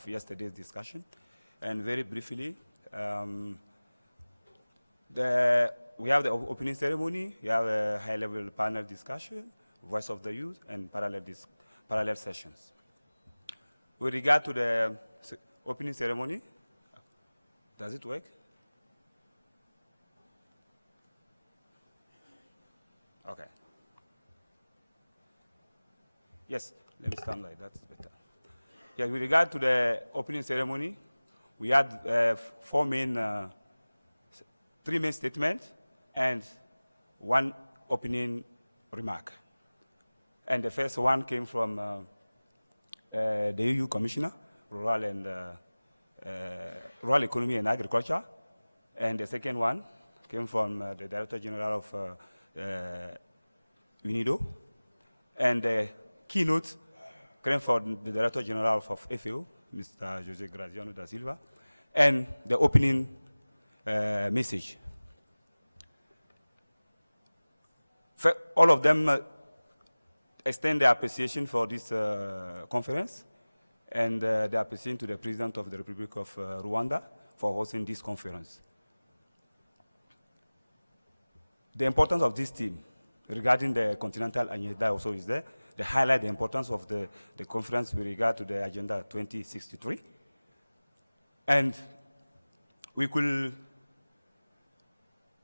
of yesterday's discussion. And very briefly, we have the opening ceremony, we have a high-level panel discussion, voice of the youth, and parallel sessions. With regard to the opening ceremony, does it work? Okay. Yes, let me stand like that, it's better. Yeah, with regard to the opening ceremony, we had three main statements and one opening remark. And the first one came from the EU Commissioner, Rural Economy and Agriculture. And the second one came from the Director General of UNIDO. And the keynote came from the Director General of FAO, Mr. Jose Graziano da Silva, and the opening message. All of them extend their appreciation for this conference, and their appreciation to the President of the Republic of Rwanda for hosting this conference. The importance of this team regarding the continental agenda also is there. They highlight the importance of the conference with regard to the Agenda 2063. And we could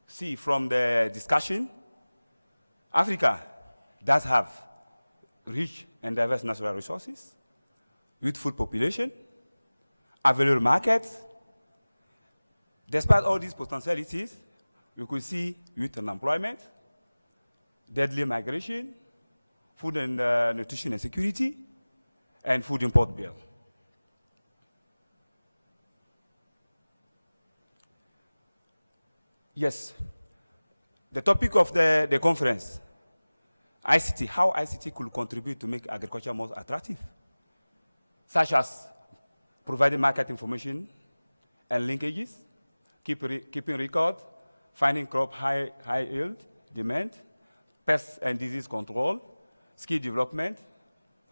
see from the discussion, Africa does have rich and diverse natural resources, youthful population, available markets. Despite all these potentialities, we could see youth unemployment, deadly migration, food and nutrition and security, and food import bill. Yes, the topic of the conference, ICT, how ICT could contribute to make agriculture more attractive, such as providing market information and linkages, keeping record, finding crop high yield, demand, pest and disease control, skill development,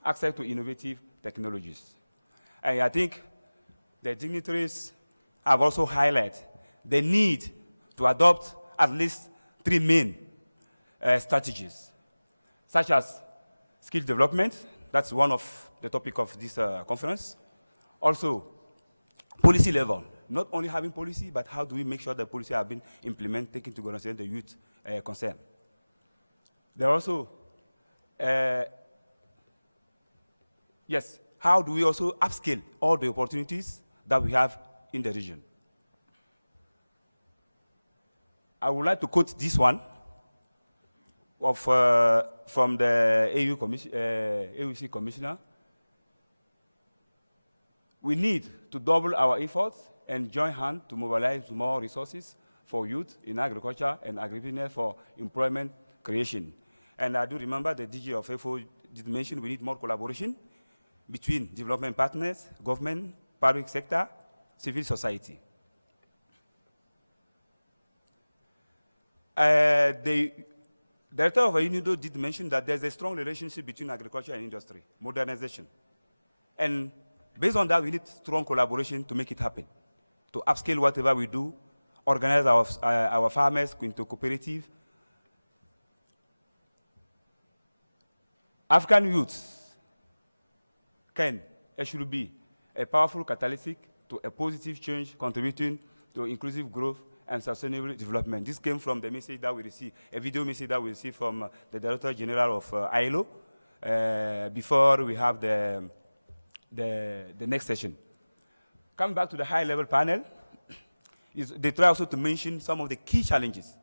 access to innovative technologies. And I think the dignitaries have also highlighted the need to adopt at least three main strategies, such as skill development. That's one of the topic of this conference. Also, policy level. Not only having policy, but how do we make sure the policy have been implemented, taking into consideration the youth concern. There are also, yes, how do we also upscale all the opportunities that we have in the region? I would like to quote this one from the AUC Commissioner. We need to double our efforts and join hands to mobilize more resources for youth in agriculture and agribusiness for employment creation. And I do remember the DG of FAO did mention we need more collaboration between development partners, government, public sector, civil society. The Director of UNIDO did mention that there's a strong relationship between agriculture and industry, modernization. And based on that, we need strong collaboration to make it happen, to upscale whatever we do, organize our farmers into cooperative. African youths can and should be a powerful catalyst to a positive change, contributing to inclusive growth and sustainable development. This came from the message that we received, a video message that we received from the Director General of ILO before we have the next session. Coming back to the high-level panel, they try also to mention some of the key challenges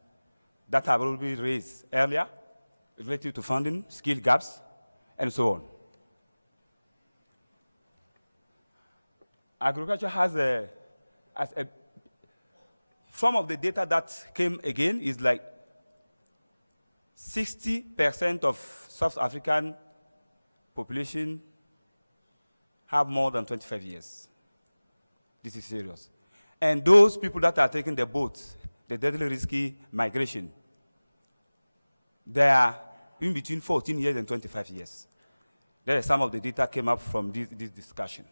that have already been raised earlier related to funding, skill gaps, and so on. Agriculture has some of the data that came again is like 60% of South African population have more than 25 years. This is serious. And those people that are taking the boats, the deadly risky migration, they are in between 14 years and 25 years. There are some of the data came up from this discussion.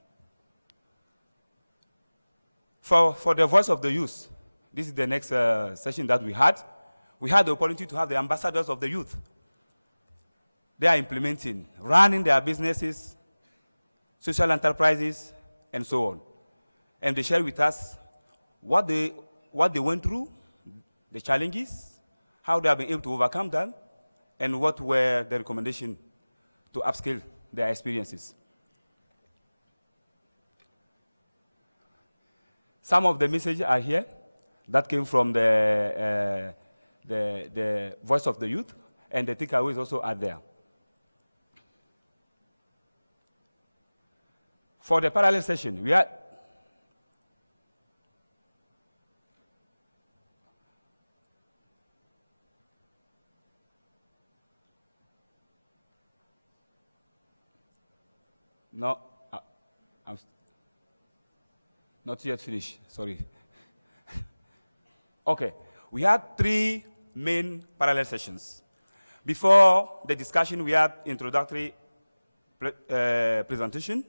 For the voice of the youth, this is the next session that we had. We had the opportunity to have the ambassadors of the youth. They are implementing, running their businesses, social enterprises, and so on. And they share with us what they went through, the challenges, how they have been able to overcome them, and what were the recommendations to upscale their experiences. Some of the messages are here that came from the voice of the youth, and the takeaways also are there. For the parallel session, we had no, I'm not yet finished, sorry. Okay, we had 3 main parallel sessions. Before the discussion, we had introductory presentation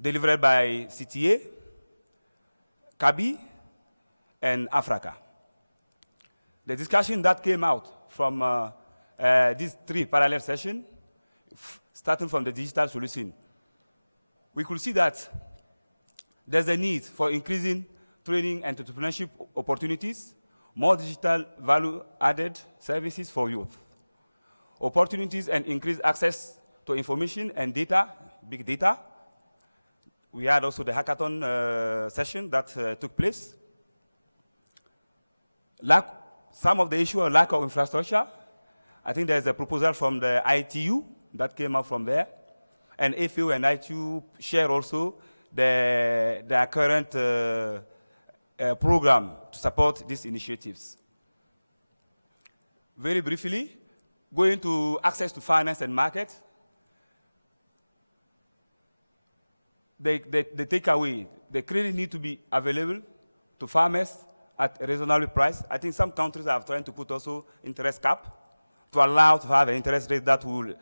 delivered by CTA, CABI, and Africa. The discussion that came out from these 3 parallel sessions, starting from the digital solution, we could see that there's a need for increasing training and entrepreneurship opportunities, more digital value-added services for youth, opportunities and increased access to information and data, big data. We had also the hackathon session that took place. Some of the issue of lack of infrastructure. I think there's a proposal from the ITU that came out from there. And AFU and ITU share also their current program to support these initiatives. Very briefly, going to access to finance and market. The takeaway, the credit need to be available to farmers at a reasonable price. I think some countries are trying to put also interest cap to allow to have an interest rate that will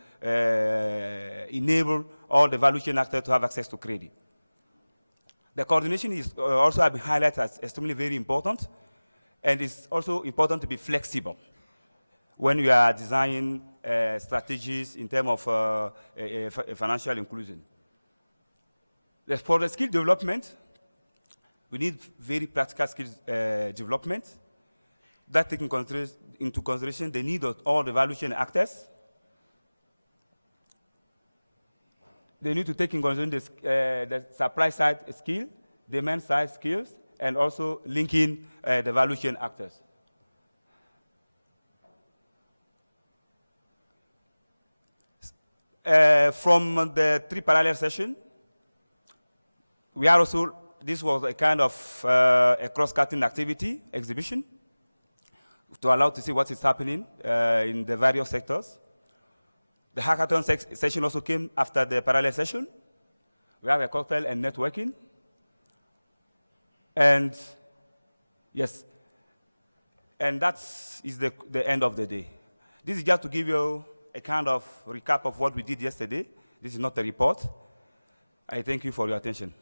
enable all the value chain actors to have access to credit. The coordination is also have been highlighted as extremely very important, and it's also important to be flexible when you are designing strategies in terms of financial inclusion. For the skill development, we need very practical skills development that take into consideration the need of all the value chain actors. They need to take in consideration the supply side skill, demand side skills, and also linking the value chain actors. From the 3 parallel sessions, we are also, this was a kind of a cross-cutting activity, exhibition, to allow to see what is happening in the various sectors. The hackathon session also came after the parallel session. We have a cocktail and networking. And yes, and that is the end of the day. This is just to give you a kind of recap of what we did yesterday. This is not a report. I thank you for your attention.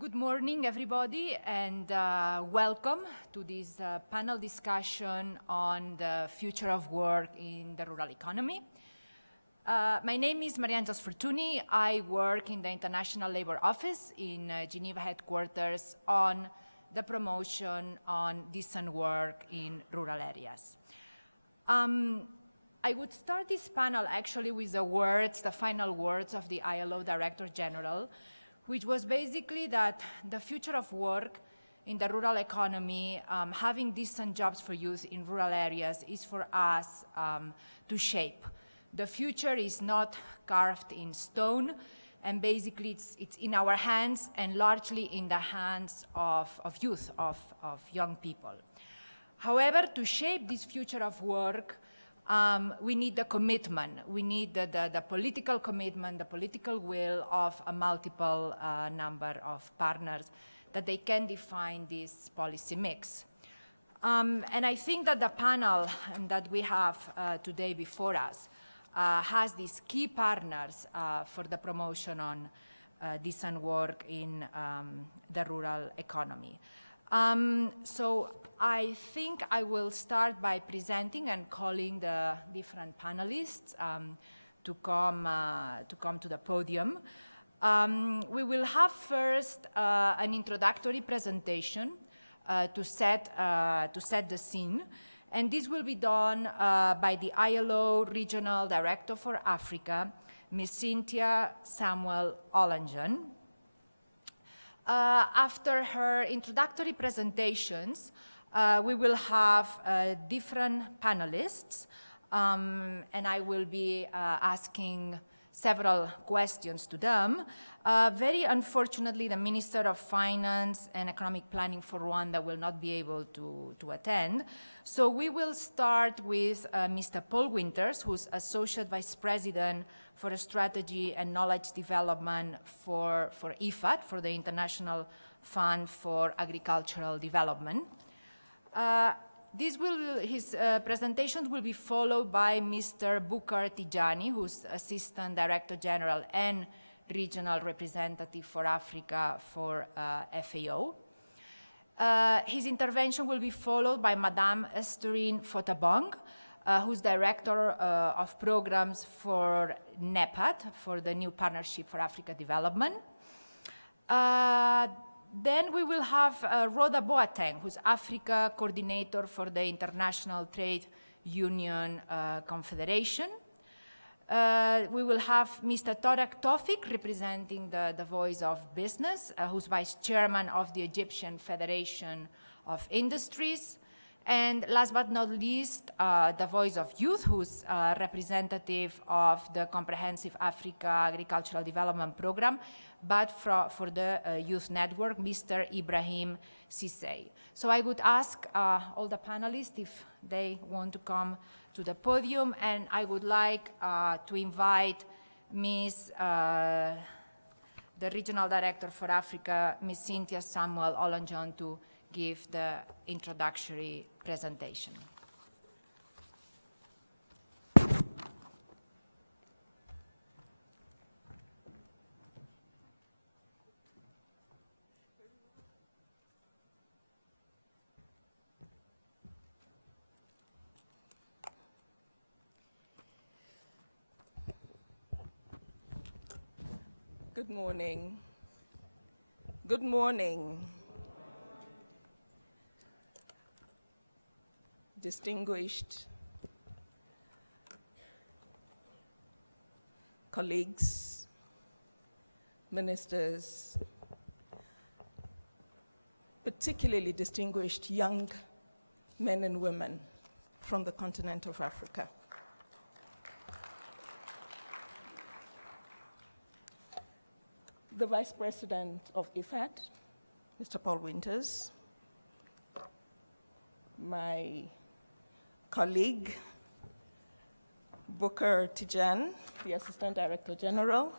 Good morning, everybody, and welcome to this panel discussion on the future of work in the rural economy. My name is Mariangela Sfortuni. I work in the International Labour Office in Geneva headquarters on the promotion on decent work in rural areas. I would start this panel actually with the final words of the ILO Director General, which was basically that the future of work in the rural economy, having decent jobs for youth in rural areas is for us to shape. The future is not carved in stone, and basically it's in our hands and largely in the hands of youth, of young people. However, to shape this future of work, we need the commitment. We need the political commitment, the political will of a multiple number of partners that they can define this policy mix. And I think that the panel that we have today before us has these key partners for the promotion on decent work in the rural economy. So I think I will start by presenting and calling the different panelists to come to the podium. We will have first an introductory presentation to set the scene, and this will be done by the ILO Regional Director for Africa, Ms. Cynthia Samuel-Olanjan. After her introductory presentations, we will have different panelists, and I will be asking several questions to them. Very unfortunately, the Minister of Finance and Economic Planning for Rwanda will not be able to attend. So we will start with Mr. Paul Winters, who's Associate Vice President for Strategy and Knowledge Development for IFAD, for the International Fund for Agricultural Development. His presentation will be followed by Mr. Bukar Tijani, who's Assistant Director General and Regional Representative for Africa for FAO. His intervention will be followed by Madame Estorine Fotabong, who's Director of Programs for NEPAD, for the New Partnership for Africa Development. Then we will have Rhoda Boateng, who's Africa Coordinator for the International Trade Union Confederation. We will have Mr. Torak Tofik, representing the Voice of Business, who's Vice Chairman of the Egyptian Federation of Industries. And last but not least, the Voice of Youth, who's representative of the Comprehensive Africa Agricultural Development Program, but for the Youth Network, Mr. Ibrahim Sisay. So I would ask all the panelists if they want to come to the podium, and I would like to invite the Regional Director for Africa, Ms. Cynthia Samuel-Olanjan, to give the introductory presentation. Good morning. Good morning. Distinguished colleagues, ministers, particularly distinguished young men and women from the continent of Africa. The Vice President of IFAD, Mr. Paul Winters, my colleague, Bukar Tijani, the Assistant Director General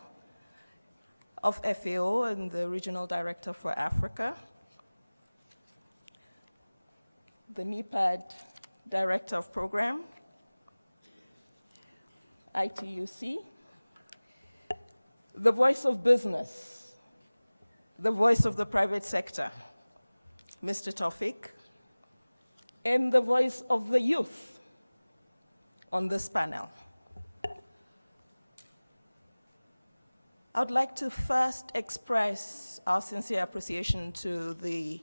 of FAO and the Regional Director for Africa, the NEPAD Director of Program, ITUC, the Voice of Business, the voice of the private sector, Mr. Tofik, and the voice of the youth on this panel. I would like to first express our sincere appreciation to the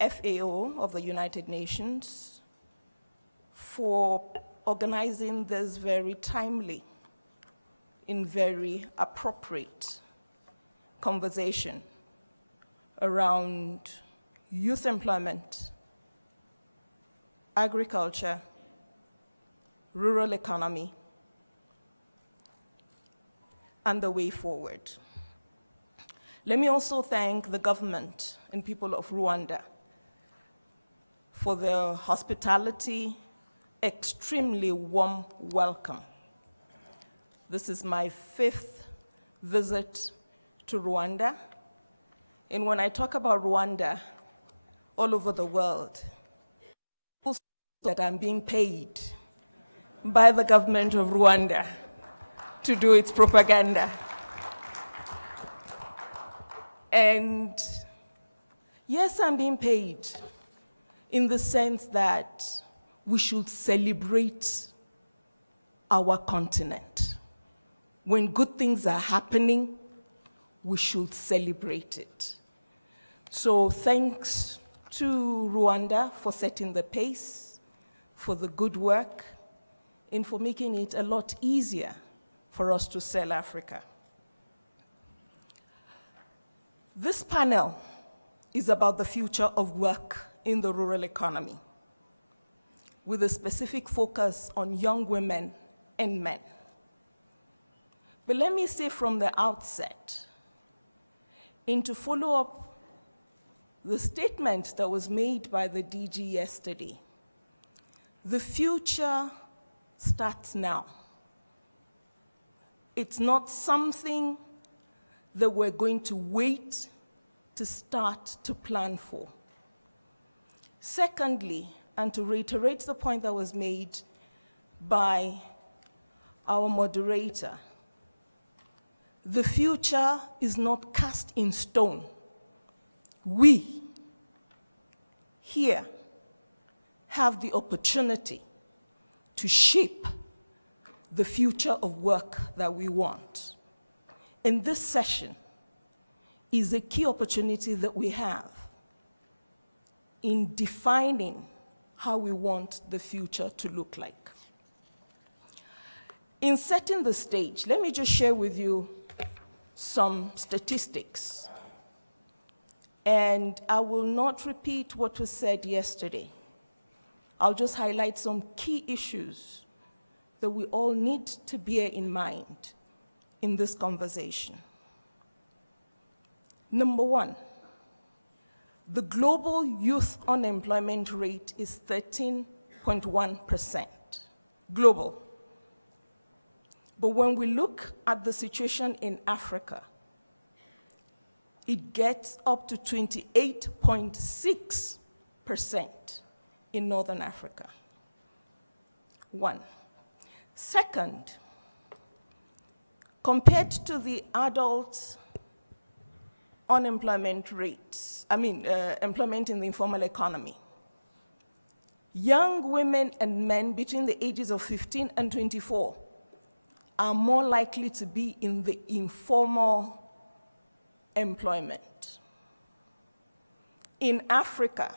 FAO of the United Nations for organizing this very timely, and very appropriate conversation around youth employment, agriculture, rural economy, and the way forward. Let me also thank the government and people of Rwanda for their hospitality, extremely warm welcome. This is my 5th visit to Rwanda. And when I talk about Rwanda all over the world, also that I'm being paid by the government of Rwanda to do its propaganda. And yes, I'm being paid in the sense that we should celebrate our continent. When good things are happening, we should celebrate it. So thanks to Rwanda for setting the pace, for the good work, and for making it a lot easier for us to sell Africa. This panel is about the future of work in the rural economy, with a specific focus on young women and men. But let me say from the outset, and to follow up the statement that was made by the DG yesterday, the future starts now. It's not something that we're going to wait to start to plan for. Secondly, and to reiterate the point that was made by our moderator, the future is not cast in stone. We here have the opportunity to shape the future of work that we want. And this session is a key opportunity that we have in defining how we want the future to look like. In setting the stage, let me just share with you some statistics. And I will not repeat what was said yesterday. I'll just highlight some key issues that we all need to bear in mind in this conversation. Number one, the global youth unemployment rate is 13.1%, global. But when we look at the situation in Africa, it gets up to 28.6% in Northern Africa. One. Second, compared to the adult unemployment rates, employment in the informal economy, young women and men between the ages of 15 and 24 are more likely to be in the informal employment. In Africa,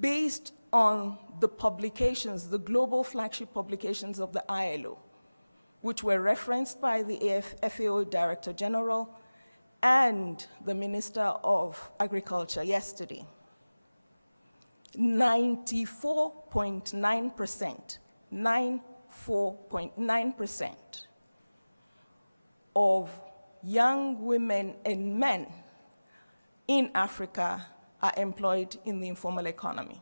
based on the publications, the global flagship publications of the ILO, which were referenced by the FAO Director General and the Minister of Agriculture yesterday, 94.9%, 94.9% of young women and men in Africa are employed in the informal economy.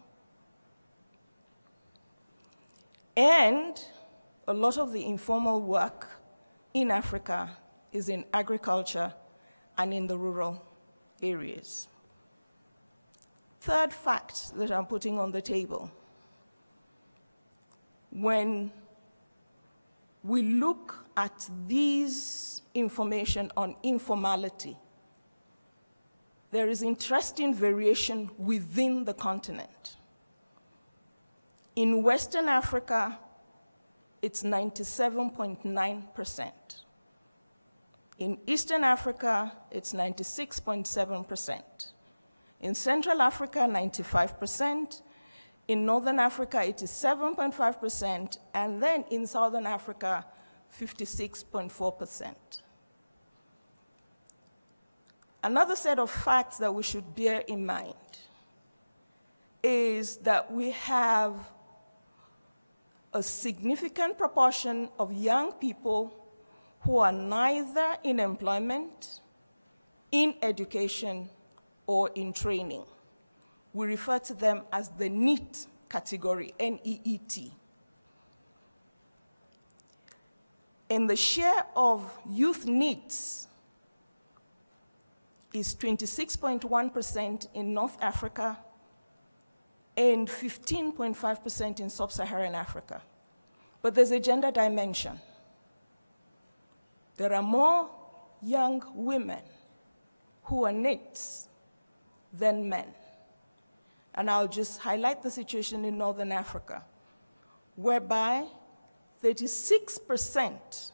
And a lot of the informal work in Africa is in agriculture and in the rural areas. Third fact that I'm putting on the table, when we look at these information on informality, there is interesting variation within the continent. In Western Africa, it's 97.9%. In Eastern Africa, it's 96.7%. In Central Africa, 95%. In Northern Africa, it is 7.5%. And then in Southern Africa, 56.4%. Another set of facts that we should bear in mind is that we have a significant proportion of young people who are neither in employment, in education, or in training. We refer to them as the NEET category, N-E-E-T. And the share of youth NEETs is 26.1% in North Africa and 15.5% in sub-Saharan Africa. But there's a gender dimension. There are more young women who are NEETs than men. And I'll just highlight the situation in Northern Africa, whereby 36%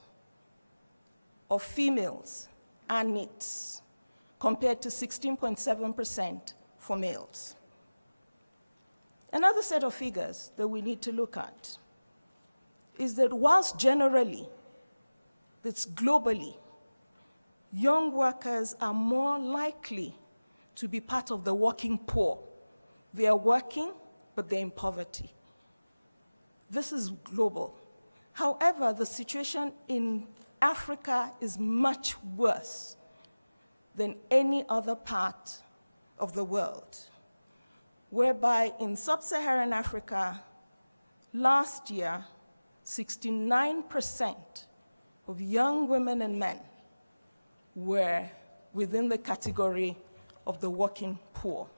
of females are NEETs, compared to 16.7% for males. Another set of figures that we need to look at is that whilst generally, that's globally, young workers are more likely to be part of the working poor. They are working, but they're in poverty. This is global. However, the situation in Africa is much worse than any other part of the world, whereby in sub-Saharan Africa, last year, 69% of young women and men were within the category of the working poor.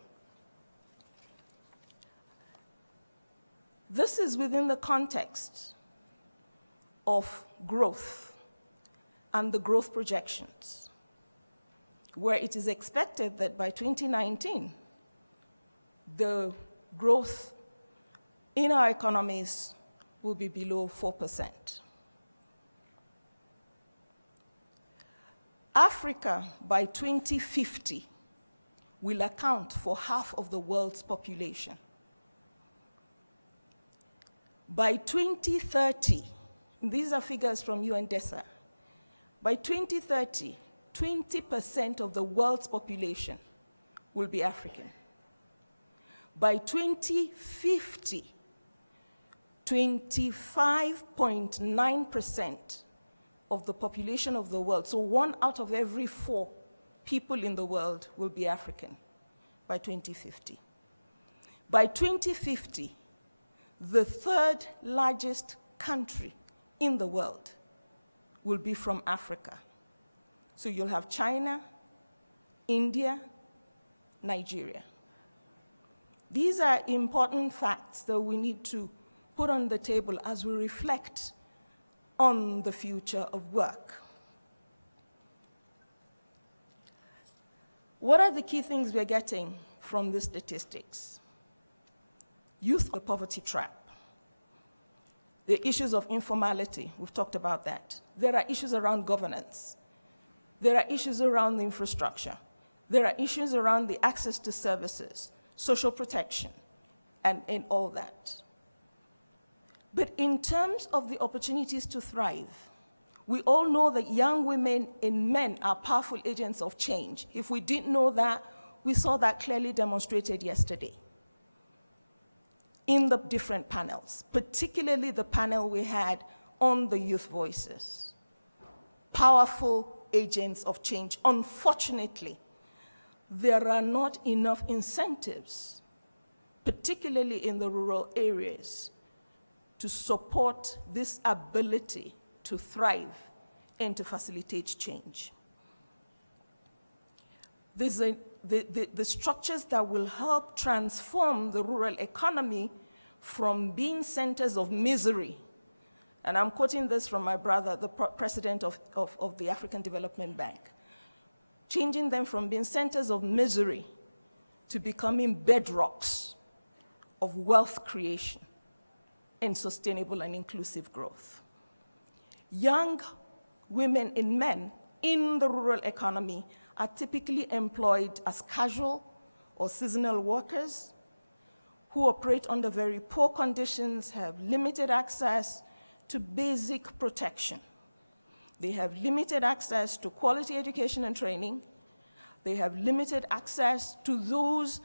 This is within the context of growth and the growth projections, where it is expected that by 2019, the growth in our economies will be below 4%. Africa, by 2050, will account for half of the world's population. By 2030, these are figures from UNDESA, by 2030, 20% of the world's population will be African. By 2050, 25.9% of the population of the world, so 1 out of every 4 people in the world will be African by 2050. By 2050, the third largest country in the world will be from Africa. So you'll have China, India, Nigeria. These are important facts that we need to put on the table as we reflect on the future of work. What are the key things we're getting from these statistics? Youth, the poverty trap. The issues of informality, we've talked about that. There are issues around governance. There are issues around the infrastructure. There are issues around the access to services, social protection, and all that. But in terms of the opportunities to thrive, we all know that young women and men are powerful agents of change. If we didn't know that, we saw that clearly demonstrated yesterday in the different panels, particularly the panel we had on the youth voices. Powerful agents of change. Unfortunately, there are not enough incentives, particularly in the rural areas, to support this ability to thrive and to facilitate change. The structures that will help transform the rural economy from being centers of misery, and I'm quoting this from my brother, the president of the African Development Bank, changing them from being centers of misery to becoming bedrocks of wealth creation and sustainable and inclusive growth. Young women and men in the rural economy are typically employed as casual or seasonal workers who operate under very poor conditions, have limited access to basic protection. They have limited access to quality education and training. They have limited access to those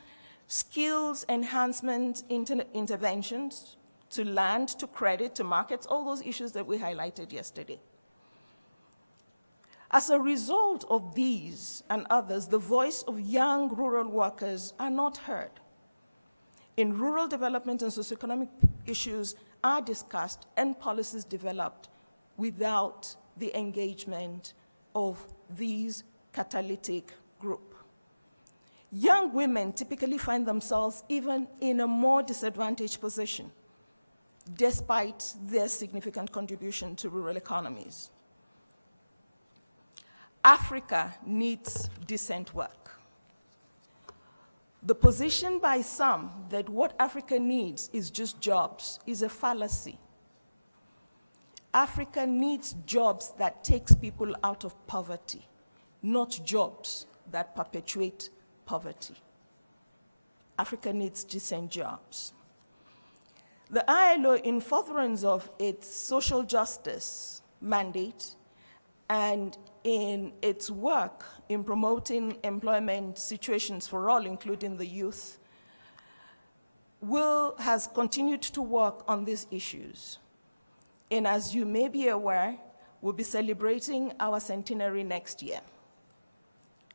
skills enhancement interventions, to land, to credit, to markets, all those issues that we highlighted yesterday. As a result of these and others, the voice of young rural workers are not heard. In rural development and socioeconomic issues are discussed and policies developed without the engagement of these catalytic group. Young women typically find themselves even in a more disadvantaged position, despite their significant contribution to rural economies. Africa needs decent work. The position by some that what Africa needs is just jobs is a fallacy. Africa needs jobs that takes people out of poverty, not jobs that perpetuate poverty. Africa needs decent jobs. The ILO, in furtherance of its social justice mandate and in its work in promoting employment situations for all, including the youth, has continued to work on these issues. And as you may be aware, we'll be celebrating our centenary next year.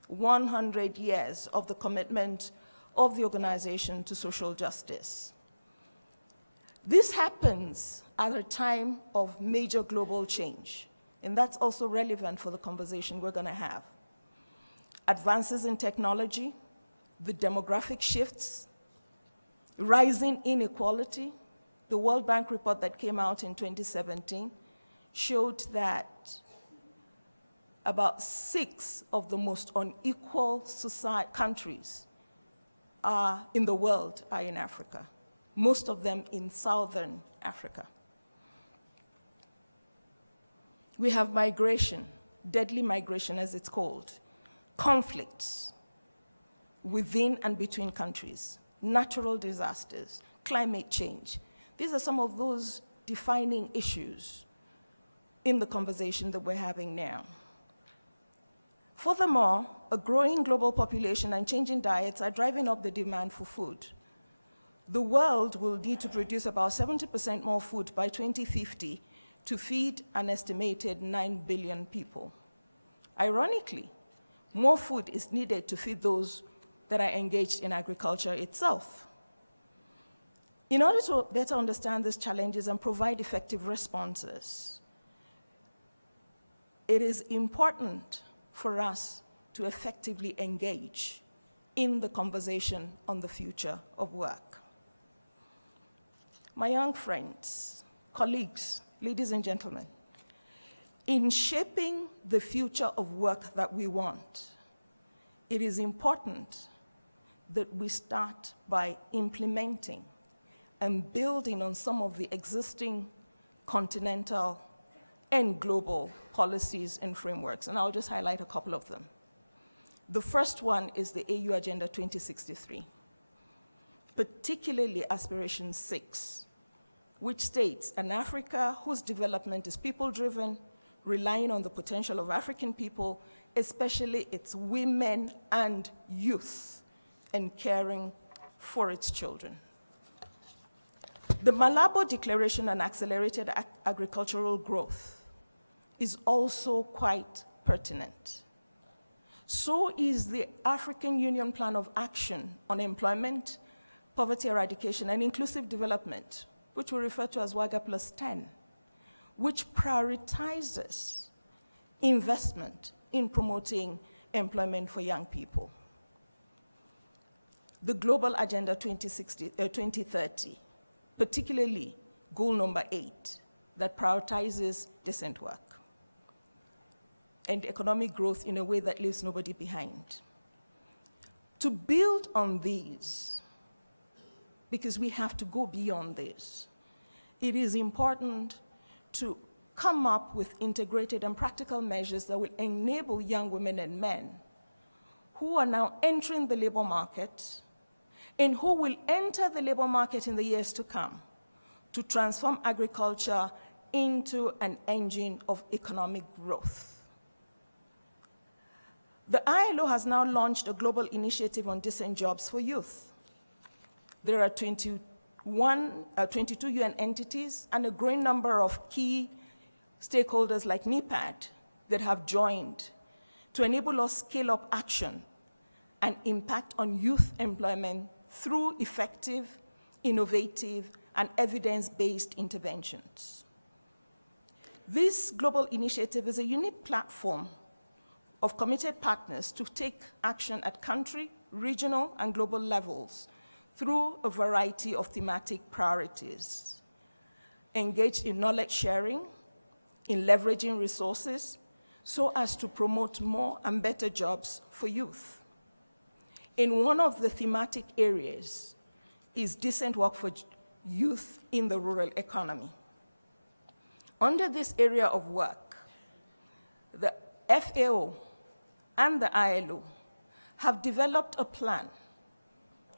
100 years of the commitment of the organization to social justice. This happens at a time of major global change, and that's also relevant for the conversation we're going to have. Advances in technology, the demographic shifts, rising inequality. The World Bank report that came out in 2017 showed that about 6 of the most unequal countries in the world are in Africa, most of them in Southern Africa. We have migration, deadly migration as it's called, conflicts within and between countries, natural disasters, climate change. These are some of those defining issues in the conversation that we're having now. Furthermore, a growing global population and changing diets are driving up the demand for food. The world will need to produce about 70% more food by 2050 to feed an estimated 9 billion people. Ironically, more food is needed to feed those that are engaged in agriculture itself. In order to better understand these challenges and provide effective responses, it is important for us to effectively engage in the conversation on the future of work. My young friends, colleagues, ladies and gentlemen, in shaping the future of work that we want, it is important that we start by implementing and building on some of the existing continental and global policies and frameworks, and I'll just highlight a couple of them. The first one is the AU Agenda 2063, particularly Aspiration 6, which states an Africa whose development is people-driven, relying on the potential of African people, especially its women and youth, and caring for its children. The Malabo Declaration on Accelerated Agricultural Growth is also quite pertinent. So is the African Union Plan of Action on Employment, Poverty Eradication, and Inclusive Development, which we refer to as WAGA Plus 10, which prioritizes investment in promoting employment for young people. The Global Agenda 2030, particularly goal number 8, that prioritizes decent work and economic growth in a way that leaves nobody behind. To build on these, because we have to go beyond this, it is important to come up with integrated and practical measures that will enable young women and men who are now entering the labor market and who will enter the labor market in the years to come to transform agriculture into an engine of economic growth. The ILO has now launched a global initiative on decent jobs for youth. There are 22 UN entities and a growing number of key stakeholders like NEPAD that have joined to enable us scale up action and impact on youth employment through effective, innovative, and evidence-based interventions. This global initiative is a unique platform of committed partners to take action at country, regional, and global levels through a variety of thematic priorities, engaged in knowledge sharing, in leveraging resources, so as to promote more and better jobs for youth. In one of the thematic areas is decent work for youth in the rural economy. Under this area of work, the FAO and the ILO have developed a plan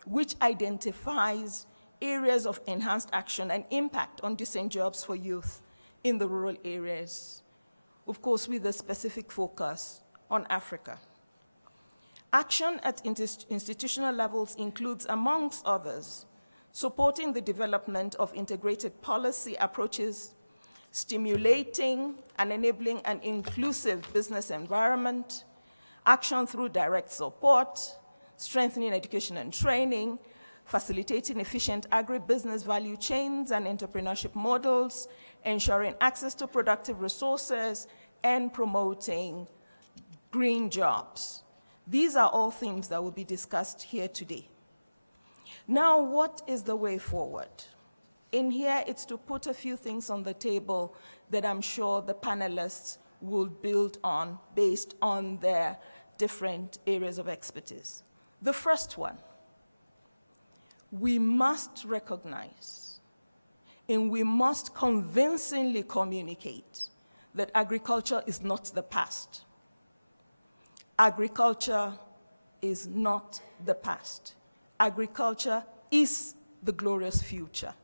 which identifies areas of enhanced action and impact on decent jobs for youth in the rural areas, of course with a specific focus on Africa. Action at institutional levels includes, amongst others, supporting the development of integrated policy approaches, stimulating and enabling an inclusive business environment, action through direct support, strengthening education and training, facilitating efficient agribusiness value chains and entrepreneurship models, ensuring access to productive resources, and promoting green jobs. These are all themes that will be discussed here today. Now, what is the way forward? In here, it's to put a few things on the table that I'm sure the panelists will build on based on their different areas of expertise. The first one, we must recognize and we must convincingly communicate that agriculture is not the past. Agriculture is not the past. Agriculture is the glorious future,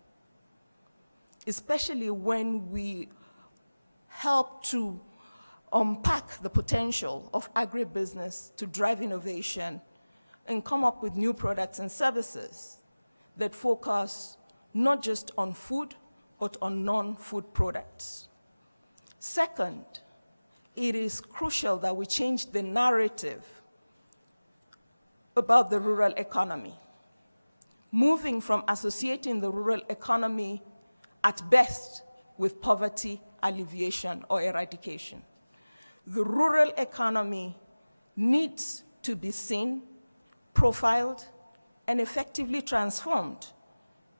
especially when we help to unpack the potential of agribusiness to drive innovation and come up with new products and services that focus not just on food, but on non-food products. Second, it is crucial that we change the narrative about the rural economy, moving from associating the rural economy at best with poverty alleviation or eradication. The rural economy needs to be seen, profiled, and effectively transformed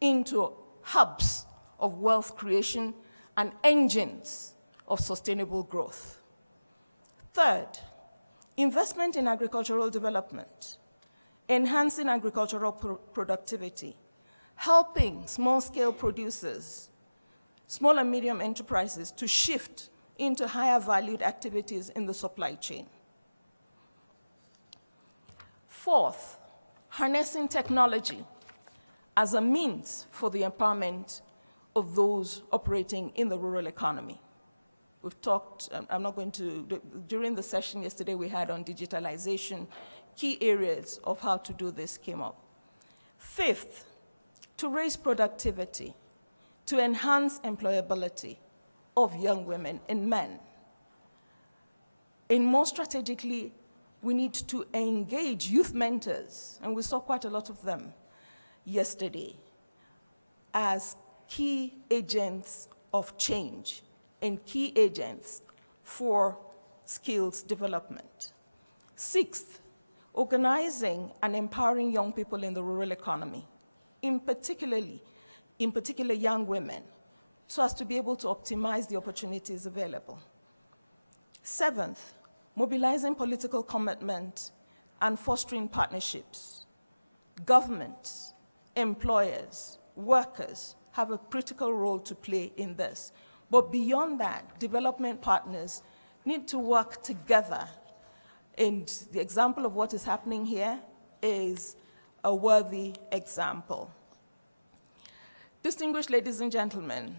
into hubs of wealth creation and engines of sustainable growth. Third, investment in agricultural development, enhancing agricultural productivity, helping small-scale producers, small and medium enterprises to shift into higher valued activities in the supply chain. Fourth, harnessing technology as a means for the empowerment of those operating in the rural economy. We've talked, I'm not going to, during the session yesterday we had on digitalization, key areas of how to do this came up. Fifth, to raise productivity, to enhance employability of young women and men. And more strategically, we need to engage youth mentors, and we saw quite a lot of them yesterday, as key agents of change and key agents for skills development. Sixth, organizing and empowering young people in the rural economy, in particular young women, so as to be able to optimize the opportunities available. Seventh, mobilizing political commitment and fostering partnerships. Governments, employers, workers have a critical role to play in this. But beyond that, development partners need to work together. And the example of what is happening here is a worthy example. Distinguished ladies and gentlemen,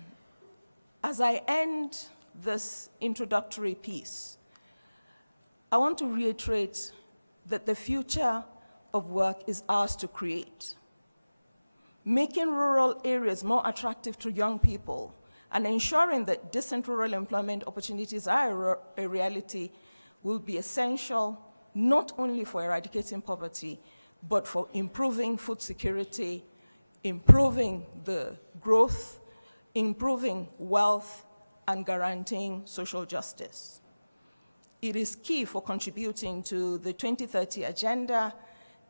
as I end this introductory piece, I want to reiterate that the future of work is ours to create. Making rural areas more attractive to young people and ensuring that decent rural employment opportunities are a reality will be essential not only for eradicating poverty, but for improving food security, improving the growth, improving wealth, and guaranteeing social justice. It is key for contributing to the 2030 agenda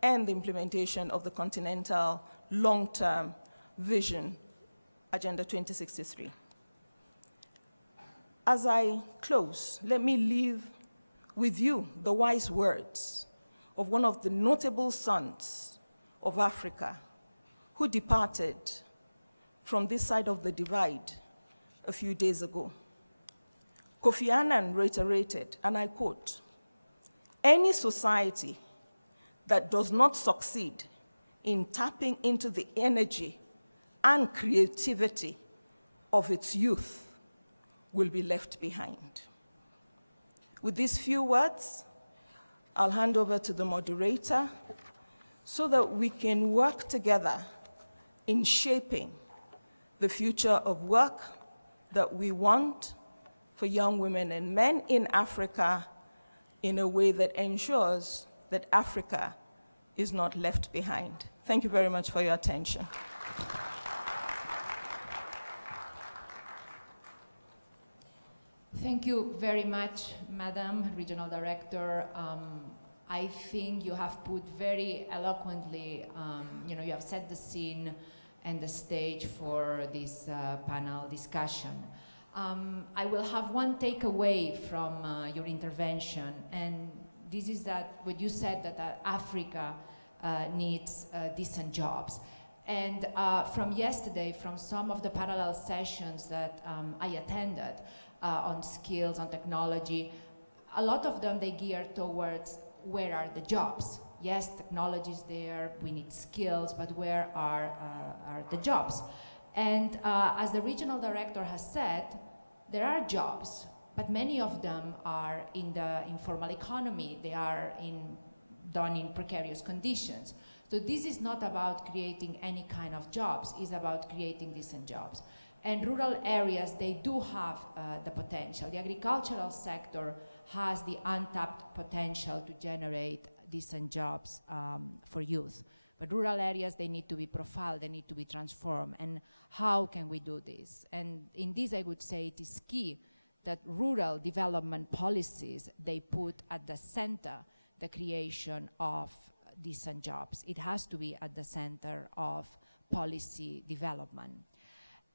and the implementation of the continental long-term vision, Agenda 2063. As I close, let me leave with you the wise words of one of the notable sons of Africa who departed from this side of the divide a few days ago. Kofi Annan reiterated, and I quote, "Any society that does not succeed in tapping into the energy and creativity of its youth will be left behind." With these few words, I'll hand over to the moderator so that we can work together in shaping the future of work that we want for young women and men in Africa in a way that ensures that Africa is not left behind. Thank you very much for your attention. Thank you very much, Madam Regional Director. I think you have put very eloquently, you have set the scene and the stage for this panel discussion. I will have one takeaway from your intervention, and this is that what you said that Africa needs decent jobs. And from yesterday, from some of the parallel sessions that I attended on skills, on technology, a lot of them, they gear towards where are the jobs? Yes, technology is there, we need skills, but where are the jobs? And as the regional director has said, there are jobs, but many of them are in the informal economy. They are done in precarious conditions. So this is not about creating any kind of jobs, it's about creating decent jobs. And rural areas, they do have the potential. The agricultural sector has the untapped potential to generate decent jobs for youth. But rural areas, they need to be profiled, they need to be transformed. And how can we do this? And in this, I would say it is key that rural development policies, they put at the center the creation of decent jobs. It has to be at the center of policy development.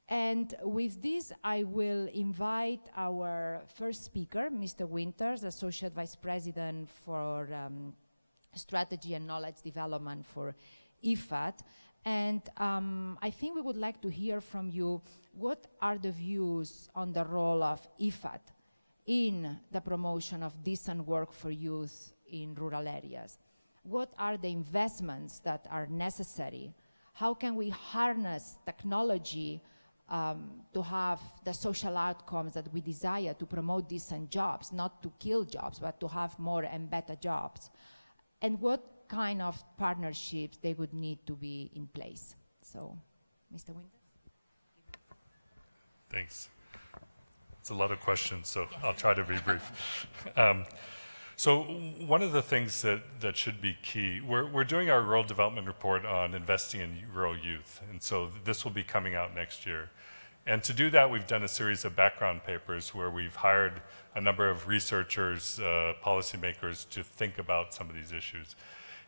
And with this, I will invite our first speaker, Mr. Winters, Associate Vice President for Strategy and Knowledge Development for IFAD. And I think we would like to hear from you, what are the views on the role of IFAD in the promotion of decent work for youth in rural areas? What are the investments that are necessary? How can we harness technology to have the social outcomes that we desire to promote decent jobs, not to kill jobs, but to have more and better jobs? And what kind of partnerships they would need to be in place? So, Mr. Winters? Thanks. It's a lot of questions, so yes. I'll try to be brief. So one of the things that should be key, we're doing our rural development report on investing in rural youth, and so this will be coming out next year. And to do that, we've done a series of background papers where we've hired a number of researchers, policymakers to think about some of these issues.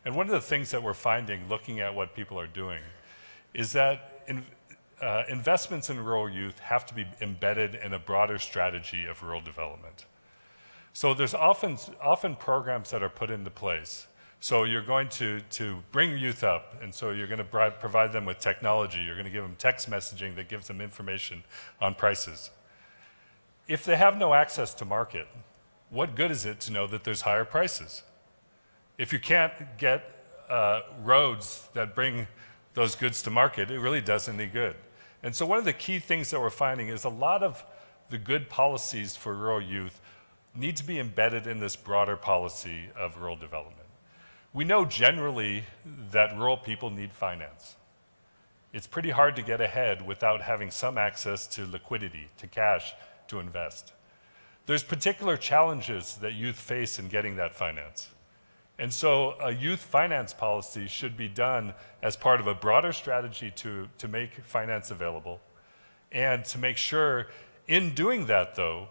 And one of the things that we're finding, looking at what people are doing, is that investments in rural youth have to be embedded in a broader strategy of rural development. So there's often programs that are put into place. So you're going to bring youth up, and so you're going to provide them with technology. You're going to give them text messaging that gives them information on prices. If they have no access to market, what good is it to know that there's higher prices? If you can't get roads that bring those goods to market, it really does any good. And so one of the key things that we're finding is a lot of the good policies for rural youth need to be embedded in this broader policy of rural development. We know generally that rural people need finance. It's pretty hard to get ahead without having some access to liquidity, to cash, to invest. There's particular challenges that youth face in getting that finance. And so a youth finance policy should be done as part of a broader strategy to make finance available, and to make sure in doing that, though,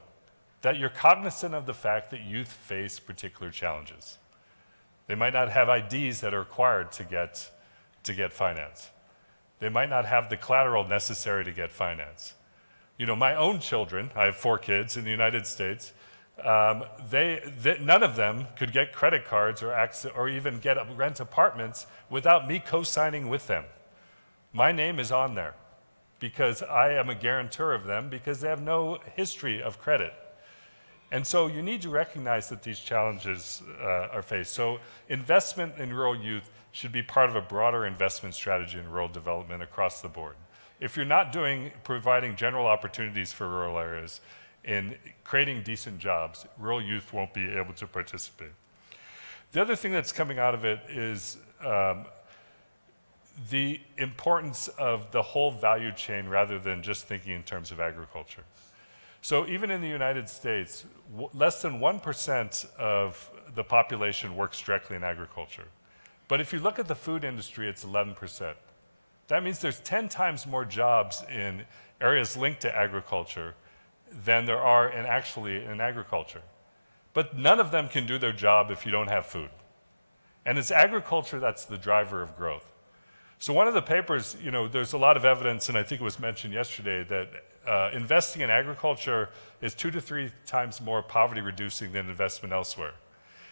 that you're cognizant of the fact that youth face particular challenges. They might not have IDs that are required to get finance. They might not have the collateral necessary to get finance. You know, my own children, I have 4 kids in the United States, none of them could get credit cards or even rent apartments without me co-signing with them. My name is on there because I am a guarantor of them because they have no history of credit. And so you need to recognize that these challenges are faced. So investment in rural youth should be part of a broader investment strategy in rural development across the board. If you're not providing general opportunities for rural areas in creating decent jobs, rural youth won't be able to participate. The other thing that's coming out of it is the importance of the whole value chain rather than just thinking in terms of agriculture. So even in the United States, less than 1% of the population works directly in agriculture. But if you look at the food industry, it's 11%. That means there's 10 times more jobs in areas linked to agriculture than there are in agriculture. But none of them can do their job if you don't have food. And it's agriculture that's the driver of growth. So one of the papers, you know, there's a lot of evidence, and I think it was mentioned yesterday, that investing in agriculture is 2 to 3 times more poverty reducing than investment elsewhere.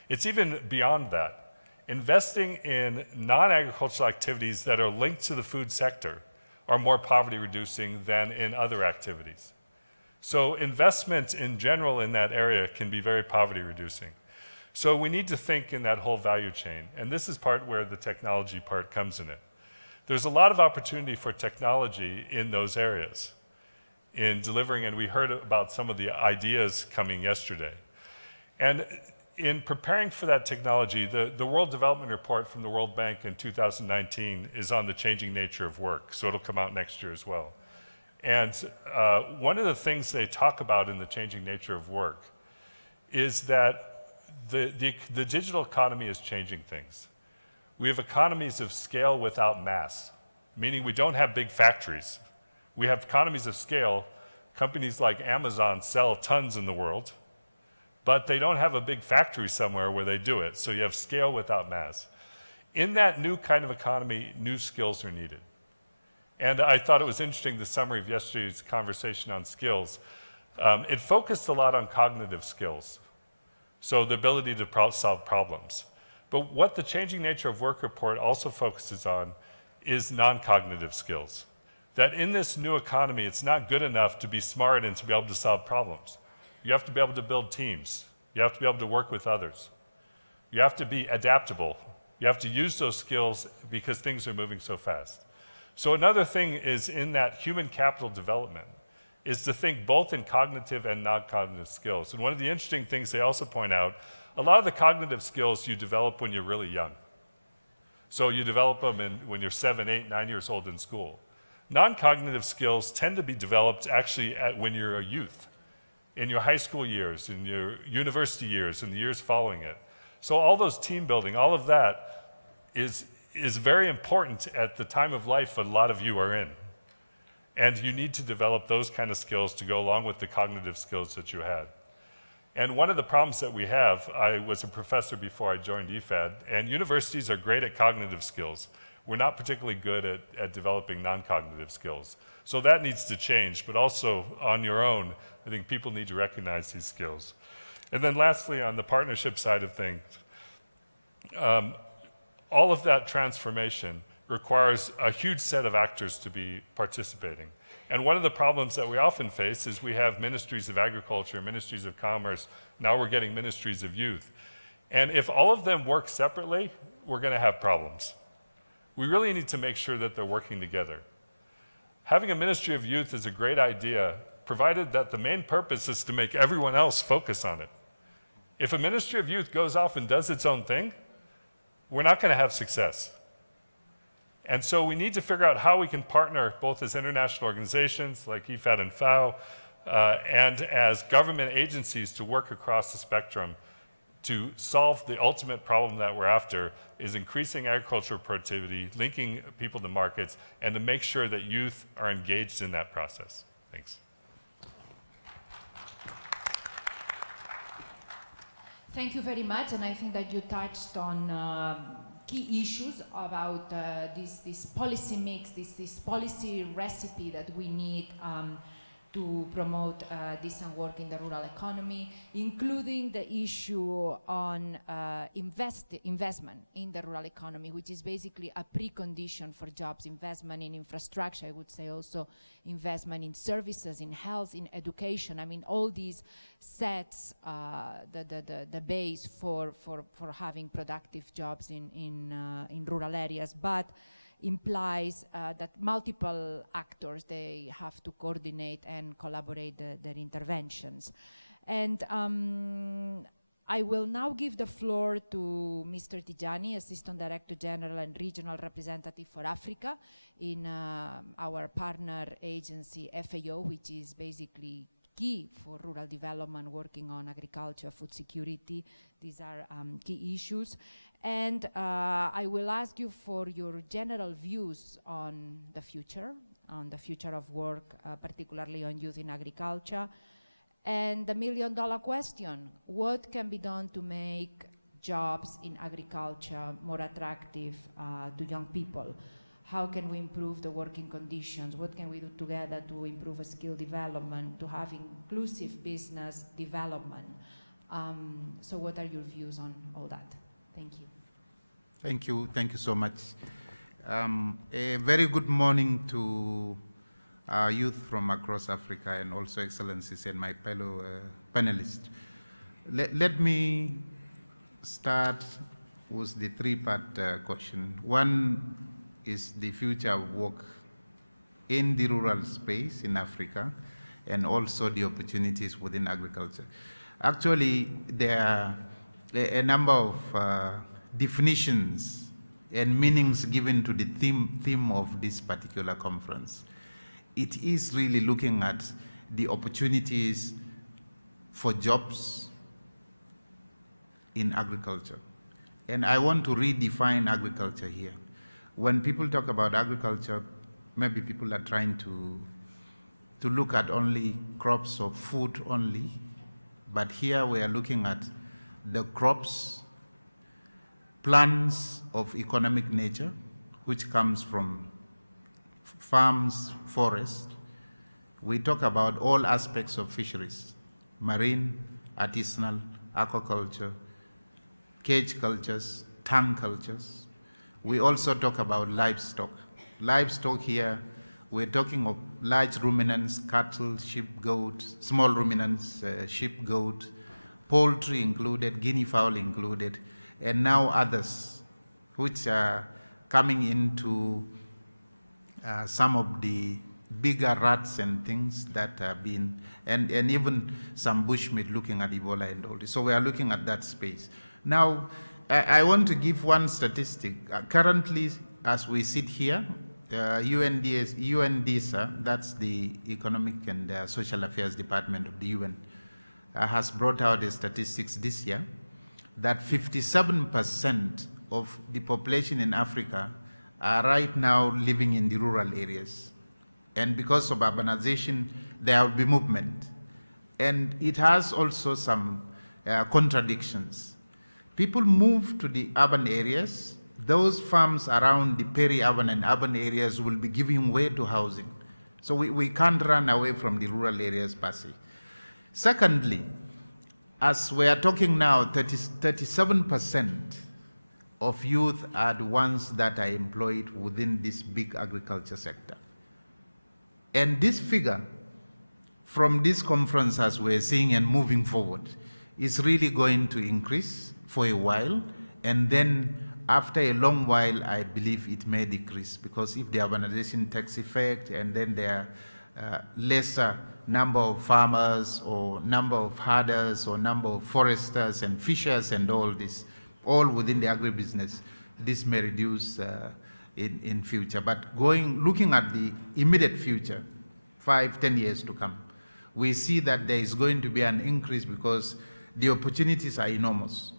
It's even beyond that. Investing in non-agricultural activities that are linked to the food sector are more poverty reducing than in other activities. So investment in general in that area can be very poverty reducing. So we need to think in that whole value chain, and this is part where the technology part comes in it. There's a lot of opportunity for technology in those areas, in delivering, and we heard about some of the ideas coming yesterday. And in preparing for that technology, the World Development Report from the World Bank in 2019 is on the changing nature of work, so it'll come out next year as well. And one of the things they talk about in the changing nature of work is that the digital economy is changing things. We have economies of scale without mass, meaning we don't have big factories. We have economies of scale. Companies like Amazon sell tons in the world, but they don't have a big factory somewhere where they do it. So you have scale without mass. In that new kind of economy, new skills are needed. And I thought it was interesting, the summary of yesterday's conversation on skills. It focused a lot on cognitive skills, so the ability to solve problems. But what the Changing Nature of Work report also focuses on is non-cognitive skills. That in this new economy, it's not good enough to be smart and to be able to solve problems. You have to be able to build teams. You have to be able to work with others. You have to be adaptable. You have to use those skills because things are moving so fast. So another thing is in that human capital development is to think both in cognitive and non-cognitive skills. And one of the interesting things they also point out, a lot of the cognitive skills you develop when you're really young. So you develop them when you're 7, 8, 9 years old in school. Non-cognitive skills tend to be developed actually when you're a youth, in your high school years, in your university years, in the years following it. So all those team building, all of that is very important at the time of life that a lot of you are in. And you need to develop those kind of skills to go along with the cognitive skills that you had. And one of the problems that we have, I was a professor before I joined EFAD, and universities are great at cognitive skills. We're not particularly good at developing non-cognitive skills. So that needs to change, but also on your own, I think people need to recognize these skills. And then lastly, on the partnership side of things, all of that transformation requires a huge set of actors to be participating. And one of the problems that we often face is we have ministries of agriculture, ministries of commerce, now we're getting ministries of youth. And if all of them work separately, we're going to have problems. We really need to make sure that they're working together. Having a Ministry of Youth is a great idea, provided that the main purpose is to make everyone else focus on it. If a Ministry of Youth goes off and does its own thing, we're not going to have success. And so we need to figure out how we can partner both as international organizations like IFAD and FAO and as government agencies to work across the spectrum to solve the ultimate problem that we're after, is increasing agricultural productivity, linking people to markets, and to make sure that youth are engaged in that process. Thanks. Thank you very much, and I think that you touched on key issues about this policy mix, this policy recipe that we need to promote decent work in the rural economy, including the issue on investment in the rural economy, which is basically a precondition for jobs, investment in infrastructure, I would say also investment in services, in health, in education. I mean, all these sets the base for having productive jobs in rural areas, but implies that multiple actors, they have to coordinate and collaborate their interventions. And I will now give the floor to Mr. Tijani, Assistant Director General and Regional Representative for Africa in our partner agency FAO, which is basically key for rural development, working on agriculture, food security. These are key issues. And I will ask you for your general views on the future of work, particularly on youth in agriculture. And the million-dollar question, what can be done to make jobs in agriculture more attractive to young people? How can we improve the working conditions? What can we do together to improve skill development, to have inclusive business development? So what are your views on all that? Thank you. Thank you so much. A very good morning to our youth from across Africa and also Excellencies and my fellow panelists. Let me start with the three-part question. One is the future of work in the rural space in Africa and also the opportunities within agriculture. Actually, there are a number of definitions and meanings given to the theme of this particular conference. It is really looking at the opportunities for jobs in agriculture. And I want to redefine agriculture here. When people talk about agriculture, maybe people are trying to look at only crops of food only, but here we are looking at the crops, plants of economic nature, which comes from farms, forests. We talk about all aspects of fisheries, marine, artisanal, aquaculture, cage cultures, tank cultures. We also talk about livestock. Livestock here, we're talking of large ruminants, cattle, sheep, goat, small ruminants, sheep, goat, poultry included, guinea fowl included, and now others, which are coming into some of the bigger rats and things that have been, and even some bushmeat looking at Ebola and all this. So we are looking at that space. Now, I want to give one statistic. Currently, as we sit here, UNDSA, that's the Economic and Social Affairs Department of the UN, has brought out the statistics this year that 57% of the population in Africa are right now living in the rural areas. And because of urbanization, there will be movement. And it has also some contradictions. People move to the urban areas. Those farms around the peri-urban and urban areas will be giving way to housing. So we can't run away from the rural areas per se. Secondly, as we are talking now, 37% of youth are the ones that are employed within this big agriculture sector. And this figure from this conference, as we're seeing and moving forward, is really going to increase for a while, and then after a long while, I believe it may decrease, because if the urbanization takes effect and then there are lesser number of farmers or number of herders or number of foresters and fishers and all this, all within the agribusiness, this may reduce in future. But looking at the immediate future, 5, 10 years to come, we see that there is going to be an increase because the opportunities are enormous.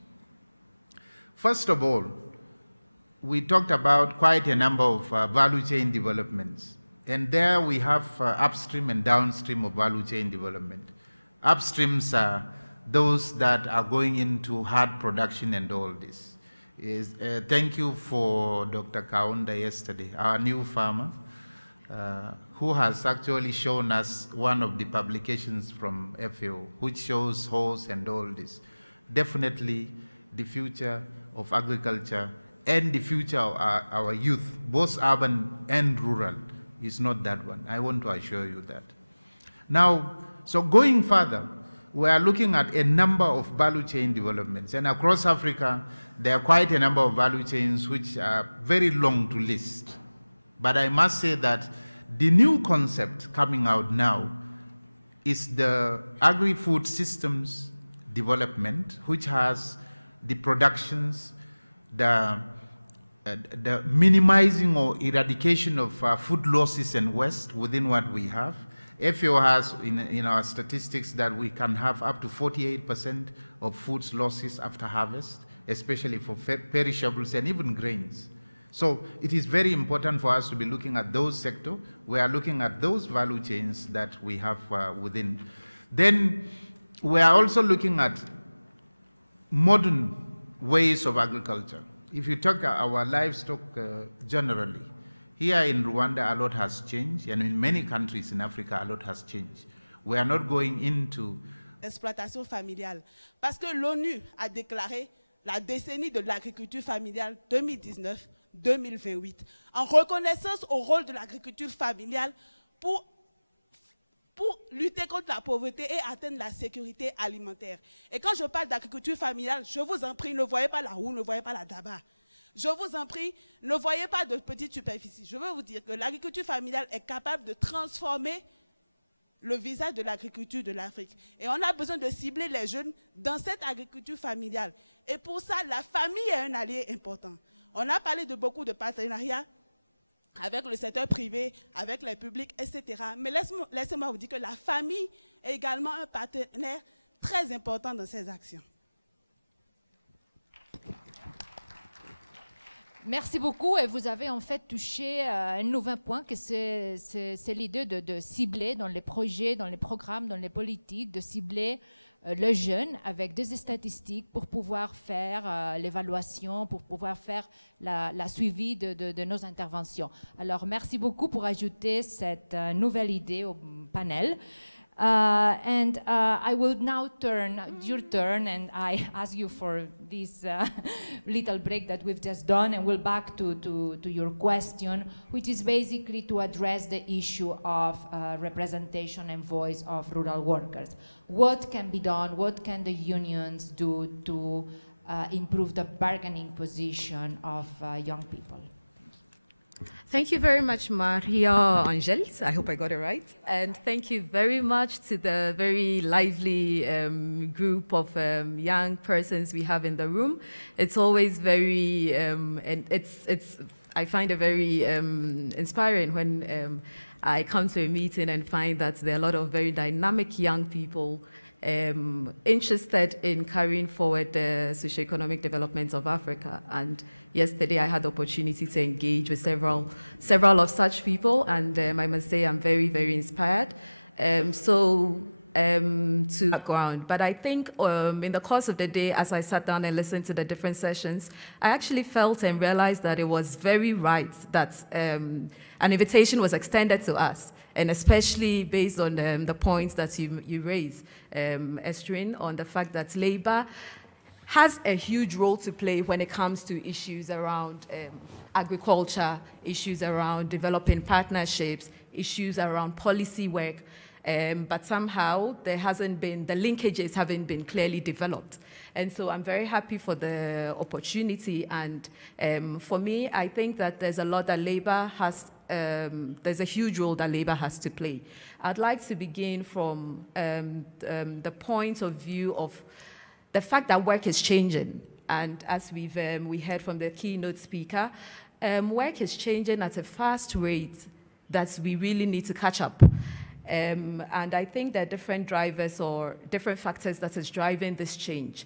First of all, we talked about quite a number of value chain developments. And there we have upstream and downstream of value chain development. Upstreams are those that are going into hard production and all this. Thank you for Dr. Kaunda yesterday, our new farmer, who has actually shown us one of the publications from FAO, which shows horse and all this. Definitely the future of agriculture and the future of our youth, both urban and rural, is not that one. I want to assure you that. Now, so going further, we are looking at a number of value chain developments. And across Africa, there are quite a number of value chains which are very long to list. But I must say that the new concept coming out now is the agri-food systems development, which has the productions, the minimizing or eradication of food losses and waste within what we have. FAO has in our statistics that we can have up to 48% of food losses after harvest, especially for perishables and even grains. So it is very important for us to be looking at those sectors. We are looking at those value chains that we have within. Then we are also looking at modern ways of agriculture. If you talk our livestock generally, here in Rwanda a lot has changed, and in many countries in Africa a lot has changed. We are not going into exploitation familiale, parce que l'ONU a déclaré la décennie de l'agriculture familiale 2019-2028, en reconnaissance au rôle de l'agriculture familiale pour lutter contre la pauvreté et atteindre la sécurité alimentaire. Et quand je parle d'agriculture familiale, je vous en prie, ne voyez pas la roue, ne voyez pas la daba. Je vous en prie, ne voyez pas de petites superficies. Je veux vous dire que l'agriculture familiale est capable de transformer le visage de l'agriculture de l'Afrique. Et on a besoin de cibler les jeunes dans cette agriculture familiale. Et pour ça, la famille est un allié important. On a parlé de beaucoup de partenariats avec le secteur privé, avec les publics, etc. Mais laissez-moi vous dire que la famille est également un partenaire très important dans ces actions. Merci beaucoup. Et vous avez en fait touché un nouveau point, que c'est l'idée de cibler dans les projets, dans les programmes, dans les politiques, de cibler le jeune avec des statistiques pour pouvoir faire l'évaluation, pour pouvoir faire la suivi de nos interventions. Alors, merci beaucoup pour ajouter cette nouvelle idée au panel. I will now turn your turn, and I ask you for this little break that we've just done, and we'll back to your question, which is basically to address the issue of representation and voice of rural workers. What can be done? What can the unions do to improve the bargaining position of young people? Thank you very much, Maria Angels. I hope I got it right. And thank you very much to the very lively group of young persons we have in the room. It's always very, and I find it very inspiring when I come to a meeting and find that there are a lot of very dynamic young people interested in carrying forward the socioeconomic development of Africa. And yesterday I had the opportunity to engage with several of such people, and I must say I'm very, very inspired. To background. But I think in the course of the day, as I sat down and listened to the different sessions, I actually felt and realized that it was very right that an invitation was extended to us, and especially based on the points that you raised, Estrin, on the fact that labor has a huge role to play when it comes to issues around agriculture, issues around developing partnerships, issues around policy work. but somehow the linkages haven't been clearly developed. And so I'm very happy for the opportunity. And for me, I think that there's a lot that labor has, there's a huge role that labor has to play. I'd like to begin from the point of view of the fact that work is changing. And as we heard from the keynote speaker, work is changing at a fast rate that we really need to catch up. And I think there are different drivers or different factors that is driving this change.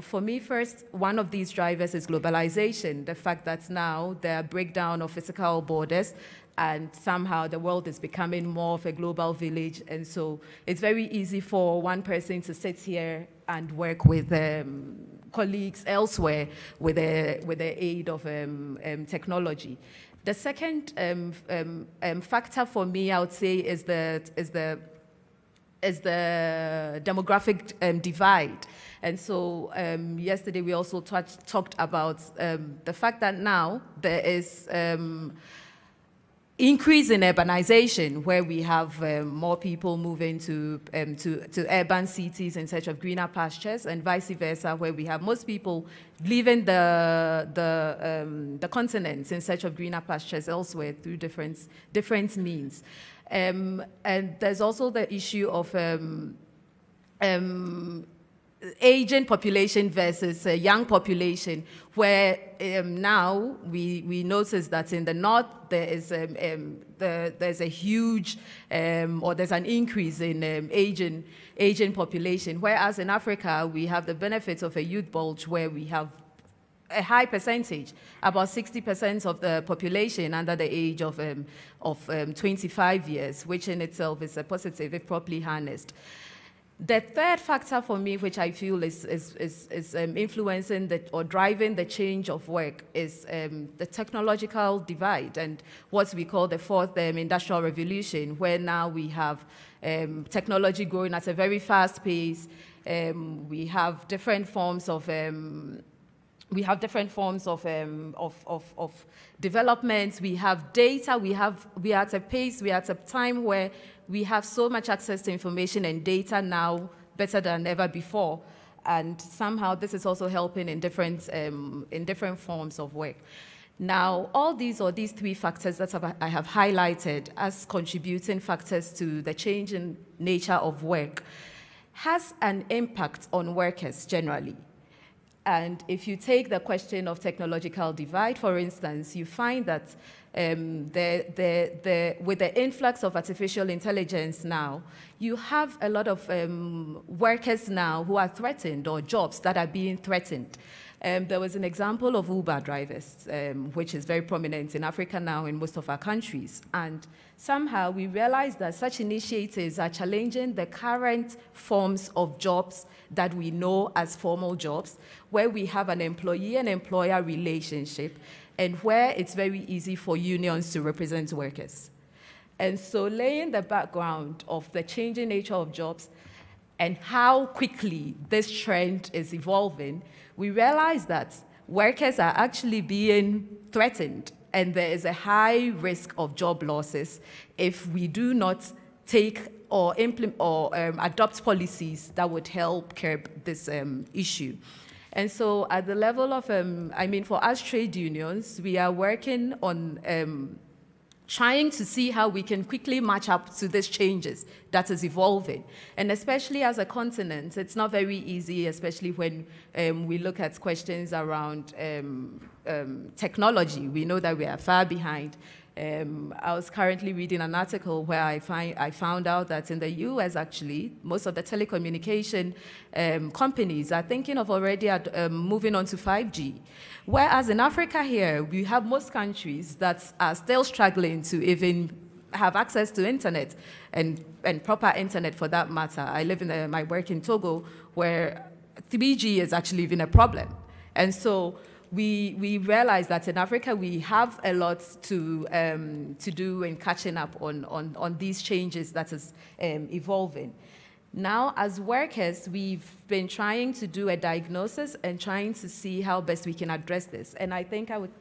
For me, first, one of these drivers is globalization, the fact that now there are breakdown of physical borders, and somehow the world is becoming more of a global village. And so it's very easy for one person to sit here and work with colleagues elsewhere with the aid of technology. The second factor for me, I would say, is the demographic divide. And so yesterday we also talked about the fact that now there is increase in urbanization, where we have more people moving to urban cities in search of greener pastures, and vice versa, where we have most people leaving the continents in search of greener pastures elsewhere through different means. And there's also the issue of aging population versus young population, where now we notice that in the north there is there's a huge or there's an increase in aging population, whereas in Africa we have the benefits of a youth bulge, where we have a high percentage, about 60% of the population under the age of 25 years, which in itself is a positive if properly harnessed. The third factor for me, which I feel is influencing or driving the change of work, is the technological divide and what we call the fourth industrial revolution, where now we have technology growing at a very fast pace. We have different forms of development. We have data. We are at a pace. We are at a time where we have so much access to information and data now, better than ever before. And somehow this is also helping in different forms of work. Now, all these three factors that I have highlighted as contributing factors to the change in nature of work has an impact on workers generally. And if you take the question of technological divide, for instance, you find that with the influx of artificial intelligence now, you have a lot of workers now who are threatened, or jobs that are being threatened. There was an example of Uber drivers, which is very prominent in Africa now in most of our countries. And somehow we realized that such initiatives are challenging the current forms of jobs that we know as formal jobs, where we have an employee and employer relationship, and where it's very easy for unions to represent workers. And so laying the background of the changing nature of jobs and how quickly this trend is evolving, we realize that workers are actually being threatened, and there is a high risk of job losses if we do not take or implement or adopt policies that would help curb this issue. And so at the level of, for us trade unions, we are working on trying to see how we can quickly match up to these changes that is evolving. And especially as a continent, it's not very easy, especially when we look at questions around technology. We know that we are far behind. I was currently reading an article where I found out that in the US, actually, most of the telecommunication companies are thinking of already moving on to 5G. Whereas in Africa here, we have most countries that are still struggling to even have access to internet and proper internet for that matter. I live in my work in Togo, where 3G is actually even a problem. And so we realize that in Africa we have a lot to do in catching up on these changes that is evolving. Now, as workers, we've been trying to do a diagnosis and trying to see how best we can address this. And I think I would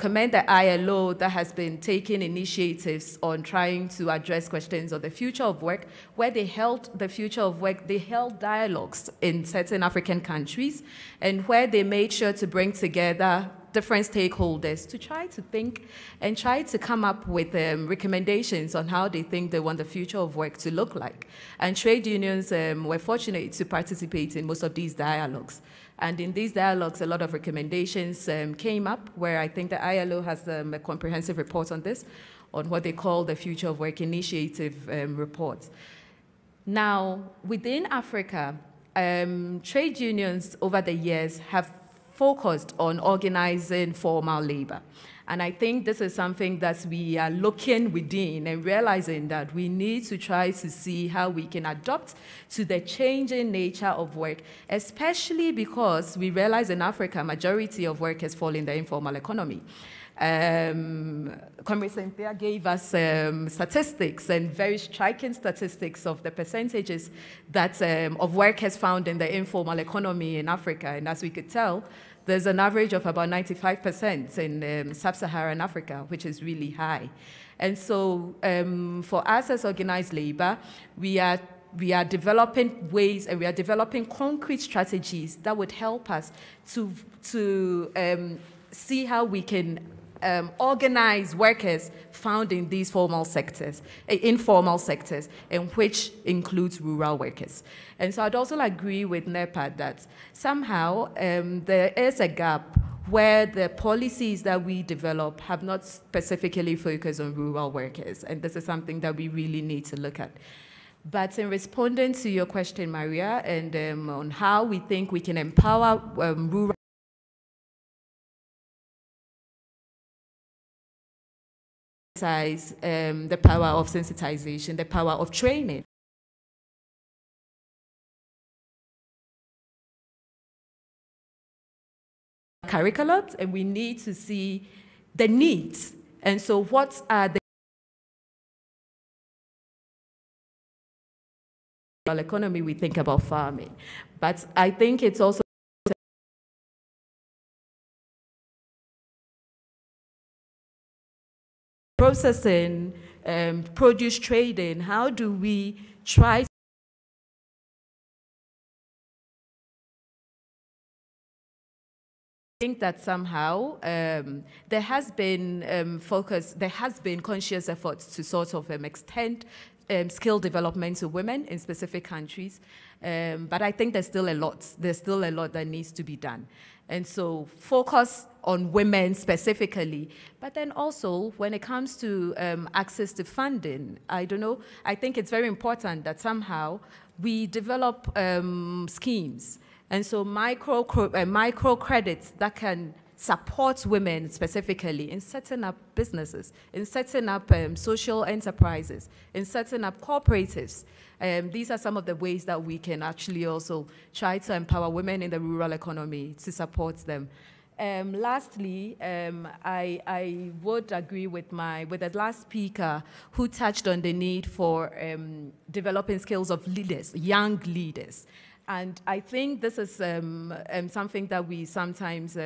commend the ILO that has been taking initiatives on trying to address questions of the future of work, where they held the future of work, they held dialogues in certain African countries, and where they made sure to bring together different stakeholders to try to think and try to come up with recommendations on how they think they want the future of work to look like. And trade unions were fortunate to participate in most of these dialogues. And in these dialogues, a lot of recommendations came up, where I think the ILO has a comprehensive report on this, on what they call the Future of Work Initiative report. Now, within Africa, trade unions over the years have focused on organizing formal labor. And I think this is something that we are looking within and realizing that we need to try to see how we can adapt to the changing nature of work, especially because we realize in Africa, majority of workers fall in the informal economy. Comrade Cynthia gave us statistics, and very striking statistics of the percentages that of workers found in the informal economy in Africa. And as we could tell, there's an average of about 95% in sub-Saharan Africa, which is really high. And so for us as organized labor, we are developing ways, and we are developing concrete strategies that would help us to see how we can organize workers found in these informal sectors, and which includes rural workers. And so I'd also agree with NEPA that somehow there is a gap where the policies that we develop have not specifically focused on rural workers, and this is something that we really need to look at. But in responding to your question, Maria, and on how we think we can empower rural the power of sensitization, the power of training. Curriculums, and we need to see the needs. And so what are the economy, we think about farming. But I think it's also processing, produce trading. How do we try to think that somehow there has been conscious efforts to sort of extend skill development to women in specific countries, but I think there's still a lot that needs to be done. And so focus on women specifically, but then also when it comes to access to funding, I think it's very important that somehow we develop schemes. And so micro credits that can support women specifically in setting up businesses, in setting up social enterprises, in setting up cooperatives. These are some of the ways that we can actually also try to empower women in the rural economy to support them. Lastly, I would agree with the last speaker who touched on the need for developing skills of leaders, young leaders. And I think this is something that we sometimes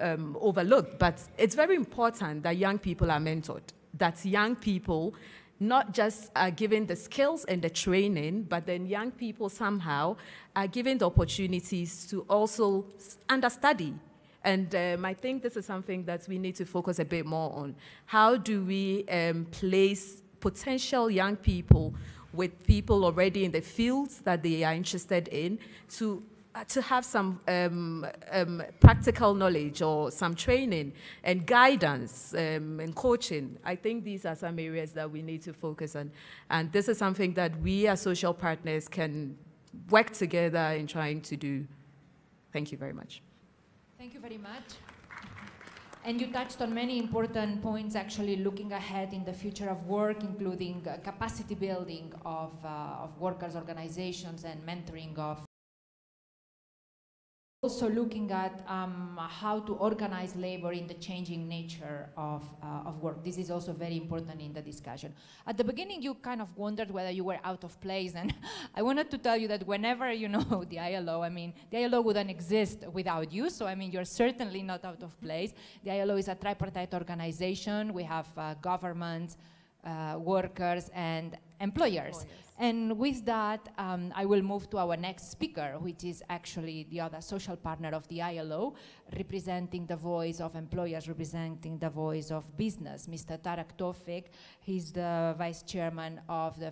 overlook, but it's very important that young people are mentored, that young people not just are given the skills and the training, but then young people somehow are given the opportunities to also understudy. And I think this is something that we need to focus a bit more on. How do we place potential young people with people already in the fields that they are interested in to have some practical knowledge or some training and guidance and coaching. I think these are some areas that we need to focus on. And this is something that we as social partners can work together in trying to do. Thank you very much. Thank you very much. And you touched on many important points, actually looking ahead in the future of work, including capacity building of workers' organizations and mentoring of also looking at how to organize labor in the changing nature of work. This is also very important in the discussion. At the beginning, you kind of wondered whether you were out of place, and I wanted to tell you that whenever, you know, the ILO, I mean, the ILO wouldn't exist without you, so I mean, you're certainly not out of place. The ILO is a tripartite organization. We have governments, workers, and employers. And with that, I will move to our next speaker, which is actually the other social partner of the ILO, representing the voice of employers, representing the voice of business, Mr. Tareq Tawfik. He's the vice chairman of the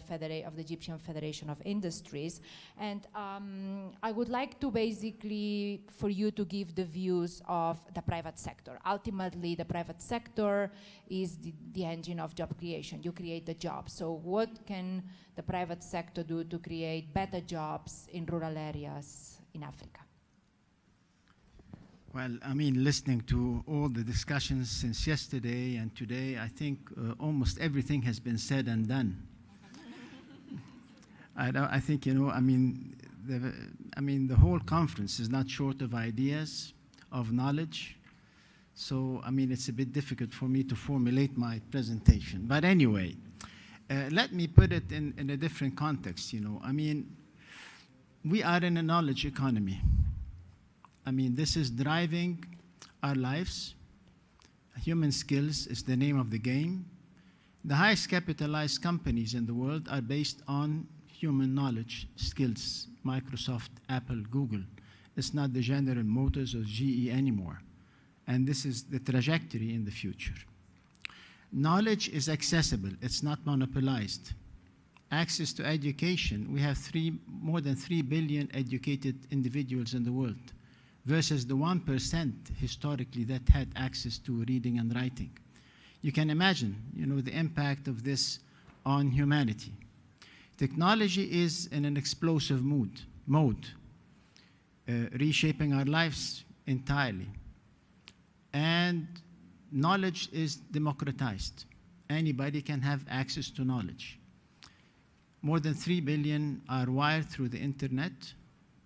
Egyptian Federation of Industries. And I would like to basically, for you to give the views of the private sector. Ultimately, the private sector is the engine of job creation. You create the jobs. So what can the private sector do to create better jobs in rural areas in Africa? Well, I mean, listening to all the discussions since yesterday and today, I think almost everything has been said and done. I think, you know, I mean, the whole conference is not short of ideas, of knowledge. So, I mean, it's a bit difficult for me to formulate my presentation. But anyway, let me put it in a different context, you know. I mean, we are in a knowledge economy. I mean, this is driving our lives. Human skills is the name of the game. The highest capitalized companies in the world are based on human knowledge skills. Microsoft, Apple, Google. It's not the General Motors or GE anymore. And this is the trajectory in the future. Knowledge is accessible. It's not monopolized. Access to education, we have more than 3 billion educated individuals in the world, versus the 1% historically that had access to reading and writing. You can imagine, you know, the impact of this on humanity. Technology is in an explosive mode, reshaping our lives entirely. And knowledge is democratized. Anybody can have access to knowledge. More than 3 billion are wired through the internet.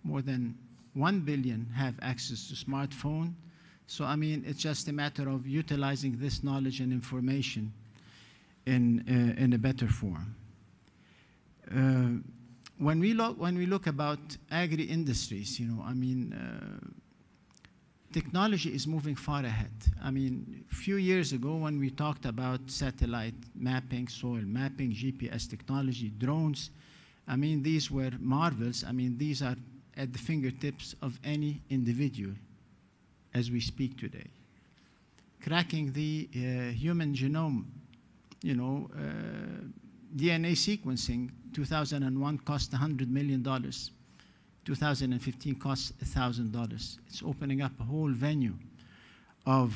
More than 1 billion have access to smartphone. So, I mean, it's just a matter of utilizing this knowledge and information in a better form. When we look about agri-industries, you know, I mean, technology is moving far ahead. I mean, a few years ago when we talked about satellite mapping, soil mapping, GPS technology, drones, I mean, these were marvels. I mean, these are at the fingertips of any individual as we speak today. Cracking the human genome, you know, DNA sequencing, 2001 cost $100 million. 2015 costs $1,000. It's opening up a whole venue of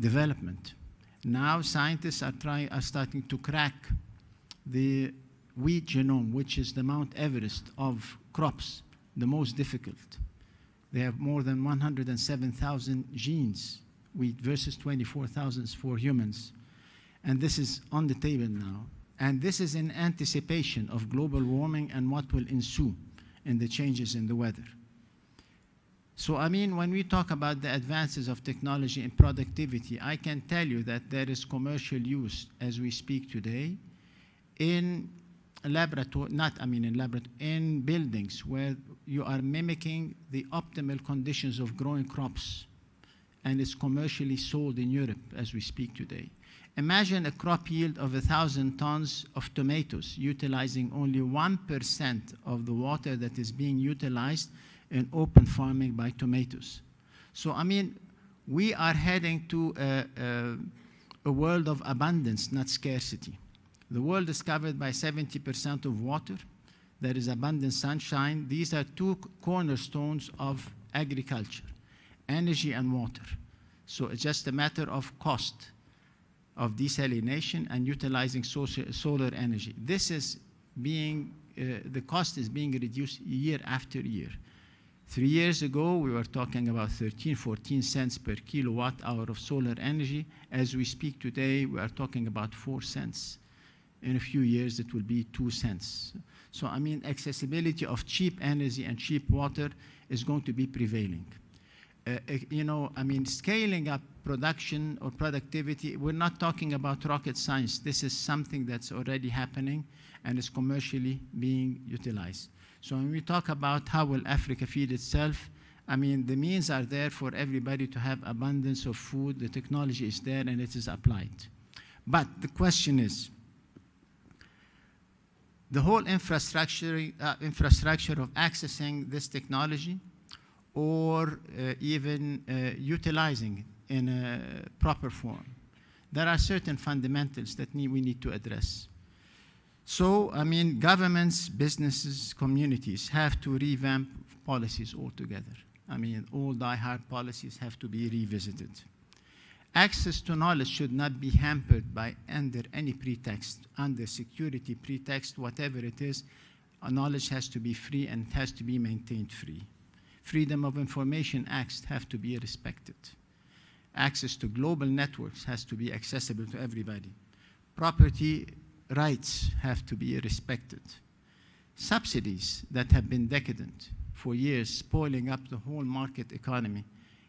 development. Now scientists are starting to crack the wheat genome, which is the Mount Everest of crops, the most difficult. They have more than 107,000 genes, wheat versus 24,000 for humans. And this is on the table now. And this is in anticipation of global warming and what will ensue in the changes in the weather. So, I mean, when we talk about the advances of technology and productivity, I can tell you that there is commercial use as we speak today in laboratory, in buildings where you are mimicking the optimal conditions of growing crops, and it's commercially sold in Europe as we speak today. Imagine a crop yield of 1,000 tons of tomatoes, utilizing only 1% of the water that is being utilized in open farming by tomatoes. So, I mean, we are heading to a world of abundance, not scarcity. The world is covered by 70% of water. There is abundant sunshine. These are two cornerstones of agriculture, energy and water. So it's just a matter of cost of desalination and utilizing solar energy. This is being, the cost is being reduced year after year. 3 years ago, we were talking about 13, 14 cents per kilowatt hour of solar energy. As we speak today, we are talking about 4 cents In a few years, it will be 2 cents. So, I mean, accessibility of cheap energy and cheap water is going to be prevailing. You know, I mean, scaling up production or productivity, we're not talking about rocket science. This is something that's already happening and is commercially being utilized. So when we talk about how will Africa feed itself, I mean, the means are there for everybody to have abundance of food. The technology is there and it is applied. But the question is, the whole infrastructure of accessing this technology or even utilizing it in a proper form. There are certain fundamentals that we need to address. So, I mean, governments, businesses, communities have to revamp policies altogether. I mean, all die-hard policies have to be revisited. Access to knowledge should not be hampered by under any pretext, under security pretext, whatever it is. Knowledge has to be free and it has to be maintained free. Freedom of Information Acts have to be respected. Access to global networks has to be accessible to everybody. Property rights have to be respected. Subsidies that have been decadent for years, spoiling up the whole market economy,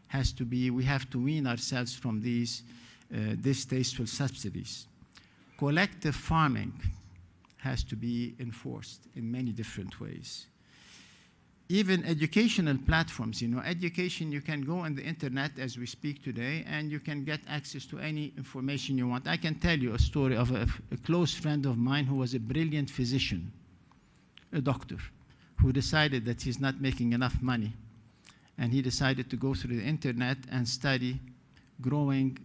has to be, we have to wean ourselves from these distasteful subsidies. Collective farming has to be enforced in many different ways. Even educational platforms, you know, education, you can go on the internet as we speak today and you can get access to any information you want. I can tell you a story of a close friend of mine who was a brilliant physician, a doctor, who decided that he's not making enough money. And he decided to go through the internet and study growing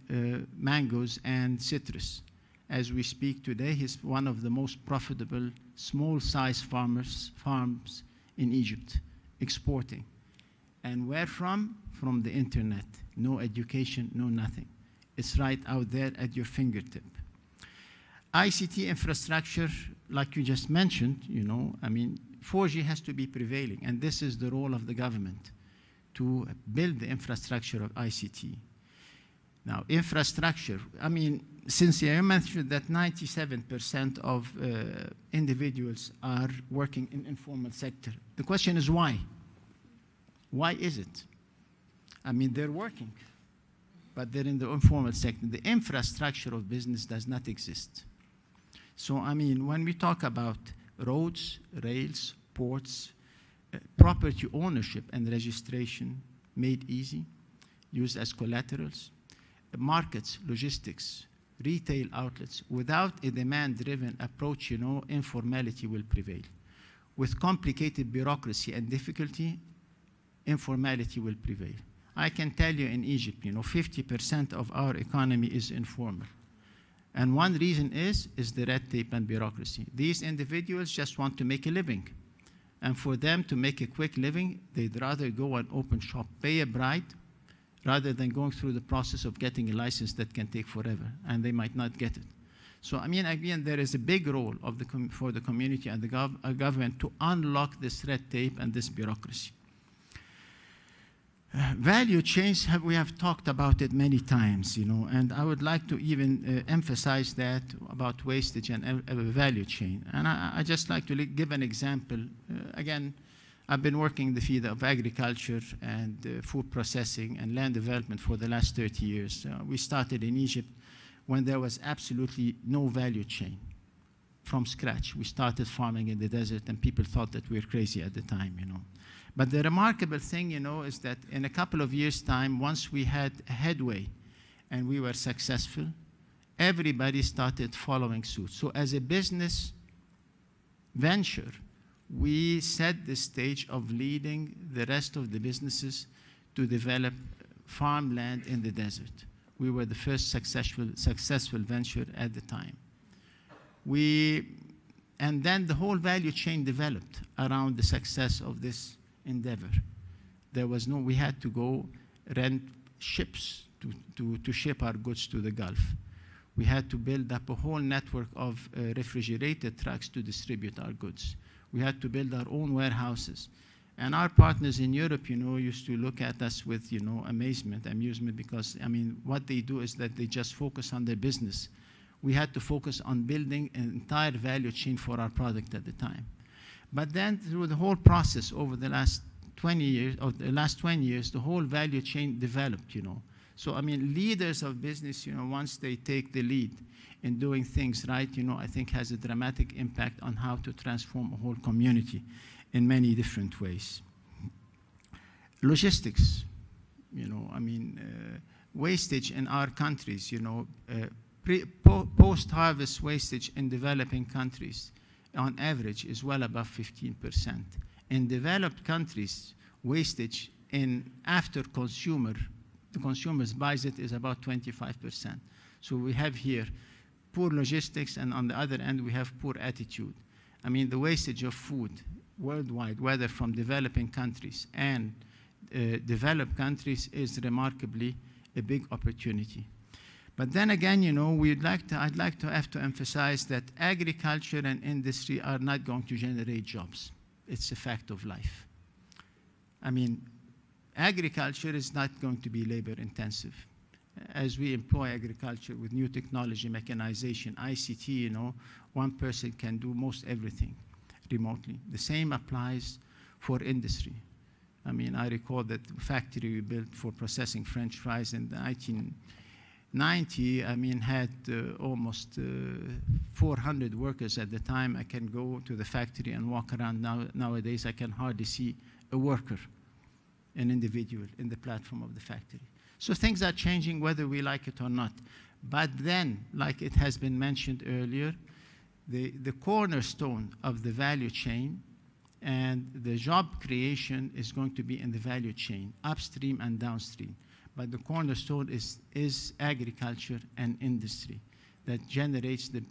mangoes and citrus. As we speak today, he's one of the most profitable small-size farms in Egypt, exporting. And where from? From the internet. No education, no nothing. It's right out there at your fingertip. ICT infrastructure, like you just mentioned, you know, I mean, 4G has to be prevailing, and this is the role of the government, to build the infrastructure of ICT. Now, infrastructure, I mean, since you mentioned that 97% of individuals are working in informal sector, the question is why? Why is it? I mean, they're working, but they're in the informal sector. The infrastructure of business does not exist. So, I mean, when we talk about roads, rails, ports, property ownership and registration made easy, used as collaterals, markets, logistics, retail outlets, without a demand-driven approach, you know, informality will prevail. With complicated bureaucracy and difficulty, informality will prevail. I can tell you in Egypt, you know, 50% of our economy is informal. And one reason is the red tape and bureaucracy. These individuals just want to make a living. And for them to make a quick living, they'd rather go and open shop, pay a bribe, rather than going through the process of getting a license that can take forever, and they might not get it. So, I mean, again, there is a big role of for the community and the government to unlock this red tape and this bureaucracy. Value chains, we have talked about it many times, you know, and I would like to even emphasize that about wastage and value chain. And I just like to give an example. Again, I've been working in the field of agriculture and food processing and land development for the last 30 years. We started in Egypt when there was absolutely no value chain. From scratch, we started farming in the desert, and people thought that we were crazy at the time, you know. But the remarkable thing, you know, is that in a couple of years' time, once we had a headway and we were successful, everybody started following suit. So as a business venture, we set the stage of leading the rest of the businesses to develop farmland in the desert. We were the first successful venture at the time. And then the whole value chain developed around the success of this endeavor. We had to go rent ships to ship our goods to the Gulf. We had to build up a whole network of refrigerated trucks to distribute our goods. We had to build our own warehouses. And our partners in Europe, you know, used to look at us with, you know, amusement, because, I mean, what they do is that they just focus on their business. we had to focus on building an entire value chain for our product at the time. But then through the whole process over the last 20 years, the whole value chain developed, So, I mean, leaders of business, once they take the lead in doing things right, I think has a dramatic impact on how to transform a whole community in many different ways. Logistics, wastage in our countries, post-harvest wastage in developing countries, on average, is well above 15%. In developed countries, wastage after the consumers buys it, is about 25%. So we have here poor logistics, and on the other end, we have poor attitude. I mean, the wastage of food worldwide, whether from developing countries and developed countries, is remarkably a big opportunity. But then again, I'd like to have to emphasize that agriculture and industry are not going to generate jobs. It's a fact of life. I mean, agriculture is not going to be labor intensive. As we employ agriculture with new technology, mechanization, ICT, one person can do most everything remotely. The same applies for industry. I mean, I recall that factory we built for processing French fries in the 1990, had almost 400 workers at the time. I can go to the factory and walk around nowadays. I can hardly see a worker, an individual in the platform of the factory. So things are changing whether we like it or not. But then, like it has been mentioned earlier, the cornerstone of the value chain and the job creation is going to be in the value chain, upstream and downstream. But the cornerstone is agriculture and industry that generates the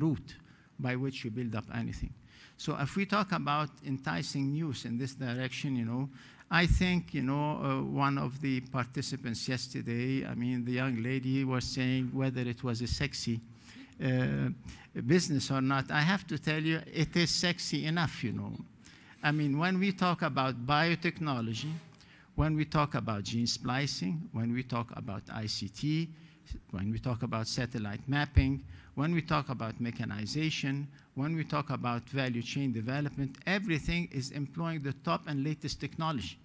route by which you build up anything. So if we talk about enticing news in this direction, I think, one of the participants yesterday, the young lady was saying whether it was a sexy business or not. I have to tell you, it is sexy enough, I mean, when we talk about biotechnology, when we talk about gene splicing, when we talk about ICT, when we talk about satellite mapping, when we talk about mechanization, when we talk about value chain development, everything is employing the top and latest technology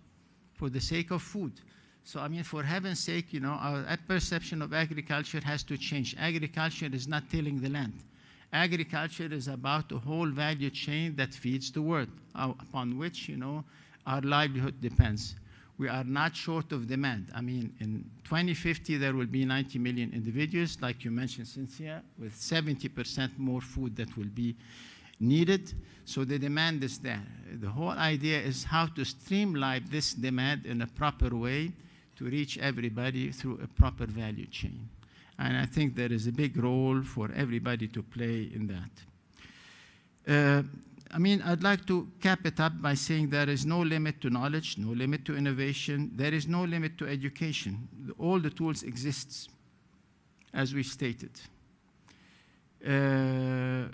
for the sake of food. So, I mean, for heaven's sake, our perception of agriculture has to change. Agriculture is not tilling the land. Agriculture is about the whole value chain that feeds the world, upon which, our livelihood depends. We are not short of demand. I mean, in 2050, there will be 90 million individuals, like you mentioned, Cynthia, with 70% more food that will be needed. So the demand is there. The whole idea is how to streamline this demand in a proper way to reach everybody through a proper value chain. And I think there is a big role for everybody to play in that. I'd like to cap it up by saying there is no limit to knowledge, no limit to innovation, there is no limit to education. All the tools exist, as we stated. There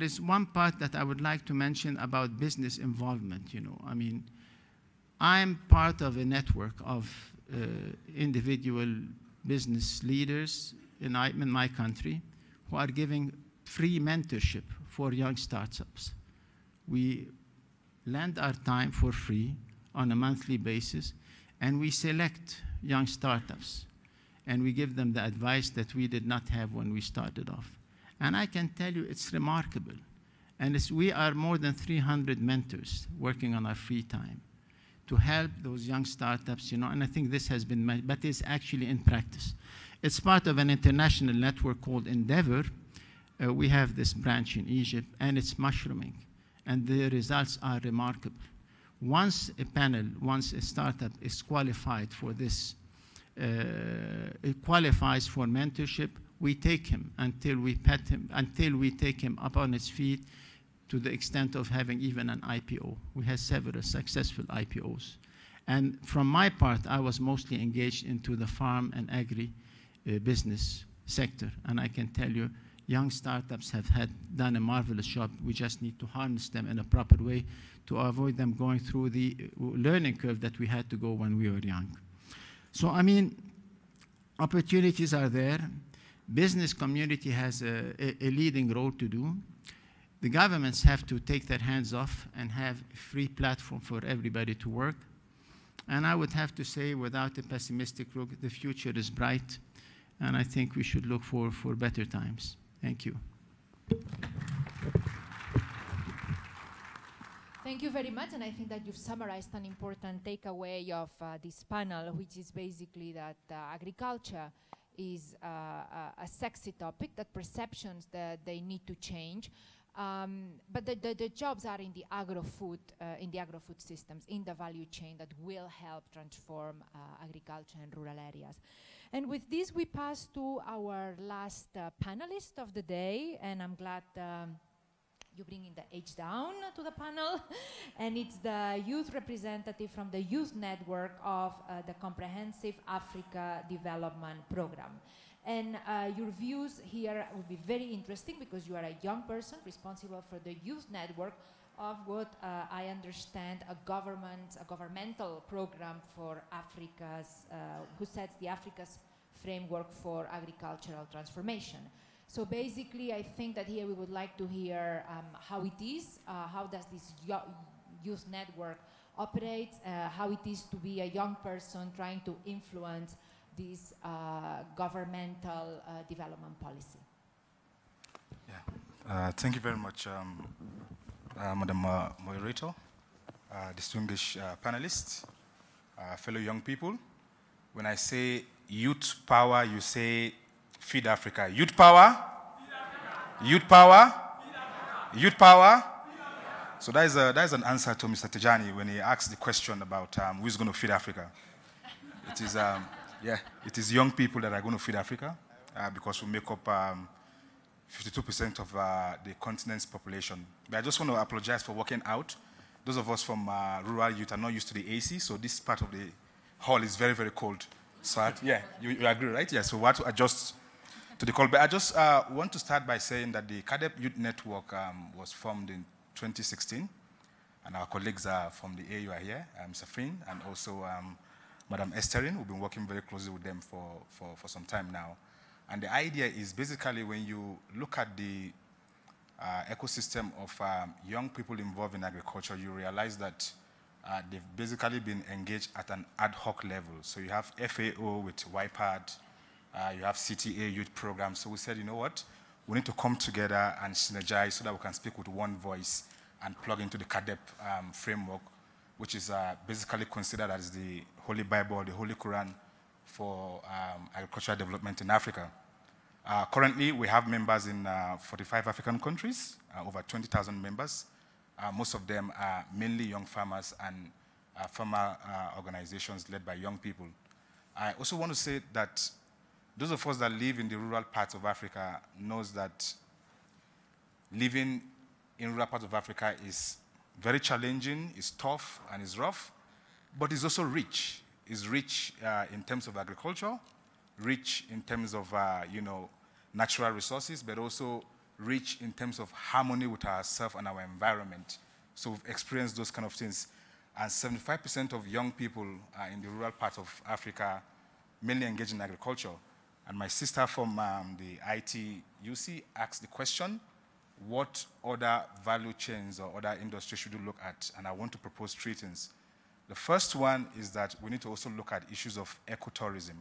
is one part that I would like to mention about business involvement. I'm part of a network of individual business leaders in my country who are giving free mentorship for young startups. We lend our time for free on a monthly basis, and we select young startups, and we give them the advice that we did not have when we started off. And I can tell you it's remarkable. And we are more than 300 mentors working on our free time to help those young startups, and I think this has been, but it's actually in practice. It's part of an international network called Endeavor. We have this branch in Egypt, and it's mushrooming, and the results are remarkable. Once a startup is qualified for this, it qualifies for mentorship, we take him until we pet him, until we take him up on his feet to the extent of having even an IPO. We had several successful IPOs. And from my part, I was mostly engaged into the farm and agri business sector. And I can tell you, young startups have done a marvelous job. We just need to harness them in a proper way to avoid them going through the learning curve that we had to go when we were young. So, Opportunities are there. Business community has a leading role to do. The governments have to take their hands off and have a free platform for everybody to work. And I would have to say, without a pessimistic look, the future is bright, and I think we should look for better times. Thank you. Thank you very much, and I think that you've summarized an important takeaway of this panel, which is basically that agriculture is a sexy topic, that perceptions that they need to change. But the jobs are in the agro-food systems, in the value chain that will help transform agriculture and rural areas. And with this, we pass to our last panelist of the day, and I'm glad you bring in the age down to the panel. And it's the youth representative from the Youth Network of the Comprehensive Africa Development Program. And your views here will be very interesting because you are a young person responsible for the Youth Network of what I understand a governmental program for Africa's, who sets the Africa's framework for agricultural transformation. So basically, I think that here we would like to hear how it is, how does this Youth Network operate, how it is to be a young person trying to influence this governmental development policy. Yeah, thank you very much, Madam Moderator, distinguished panelists, fellow young people. When I say youth power, you say feed Africa. Youth power? Feed Africa. Youth power? Feed Africa. Youth power? Feed Africa. So that is an answer to Mr. Tijani when he asked the question about who is going to feed Africa. It is yeah, it is young people that are going to feed Africa because we make up 52% of the continent's population. But I just want to apologize for walking out. Those of us from rural youth are not used to the AC, so this part of the hall is very, very cold. So yeah, you agree, right? Yeah, so we have to adjust to the cold. But I just want to start by saying that the CADEP Youth Network was formed in 2016, and our colleagues from the AU are here, Safin, and also Madam Estherine. We've been working very closely with them for some time now. And the idea is basically when you look at the ecosystem of young people involved in agriculture, you realize that they've basically been engaged at an ad hoc level. So you have FAO with YPAD, you have CTA youth programs. So we said, you know what, we need to come together and synergize so that we can speak with one voice and plug into the CADEP framework, which is basically considered as the Holy Bible, the Holy Quran for agricultural development in Africa. Currently, we have members in 45 African countries, over 20,000 members. Most of them are mainly young farmers and farmer organizations led by young people. I also want to say that those of us that live in the rural parts of Africa knows that living in rural parts of Africa is very challenging, is tough, and is rough, but it's also rich. It's rich in terms of agriculture, rich in terms of natural resources, but also rich in terms of harmony with ourselves and our environment. So we've experienced those kind of things. And 75% of young people in the rural part of Africa mainly engage in agriculture. And my sister from the ITUC asked the question, what other value chains or other industries should we look at? And I want to propose three things. The first one is that we need to also look at issues of ecotourism.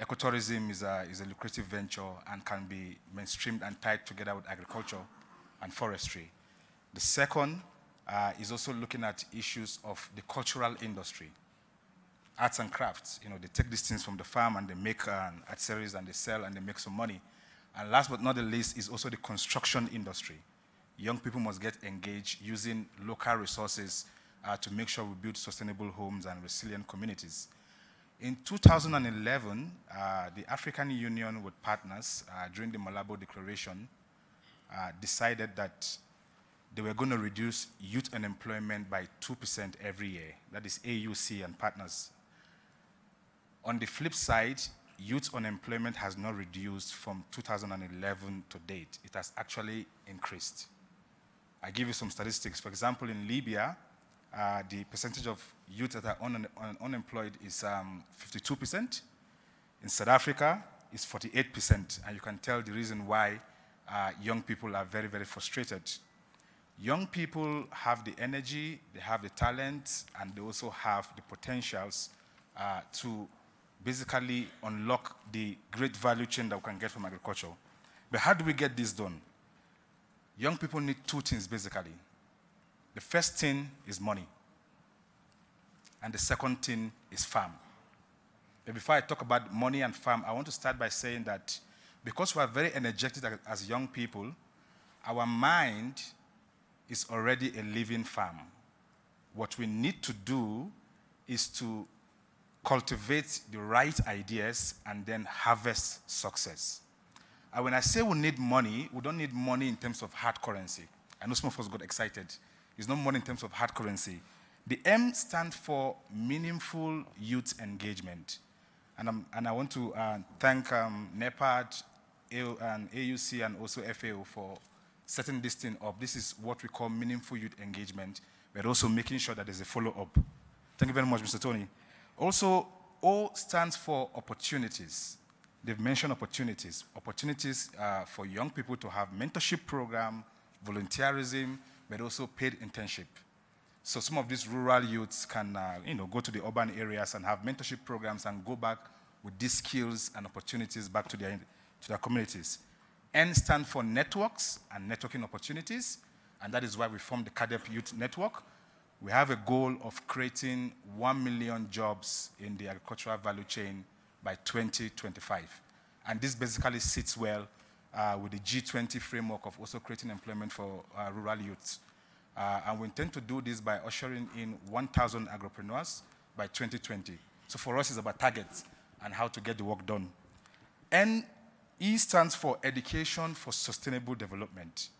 Ecotourism is a lucrative venture and can be mainstreamed and tied together with agriculture and forestry. The second is also looking at issues of the cultural industry, arts and crafts. They take these things from the farm and they make accessories and they sell and they make some money. And last but not the least is also the construction industry. Young people must get engaged using local resources to make sure we build sustainable homes and resilient communities. In 2011, the African Union with partners during the Malabo Declaration decided that they were going to reduce youth unemployment by 2% every year. That is AUC and partners. On the flip side, youth unemployment has not reduced from 2011 to date. It has actually increased. I give you some statistics. For example, in Libya, the percentage of youth that are unemployed is 52%. In South Africa, it's 48%, and you can tell the reason why young people are very, very frustrated. Young people have the energy, they have the talent, and they also have the potentials to basically unlock the great value chain that we can get from agriculture. But how do we get this done? Young people need two things, basically. The first thing is money, and the second thing is farm. But before I talk about money and farm, I want to start by saying that because we are very energetic as young people, our mind is already a living farm. What we need to do is to cultivate the right ideas and then harvest success. And when I say we need money, we don't need money in terms of hard currency. I know some of us got excited. It's not money in terms of hard currency. The M stands for meaningful youth engagement. And I want to thank NEPAD, and AUC, and also FAO for setting this thing up. This is what we call meaningful youth engagement, but also making sure that there's a follow-up. Thank you very much, Mr. Tony. Also, O stands for opportunities. They've mentioned opportunities. Opportunities for young people to have mentorship program, volunteerism, but also paid internship. So some of these rural youths can go to the urban areas and have mentorship programs and go back with these skills and opportunities back to their communities. N stands for networks and networking opportunities, and that is why we formed the CADEP Youth Network. We have a goal of creating 1 million jobs in the agricultural value chain by 2025. And this basically sits well with the G20 framework of also creating employment for rural youths. And we intend to do this by ushering in 1,000 agripreneurs by 2020. So for us, it's about targets and how to get the work done. And E stands for education for sustainable development.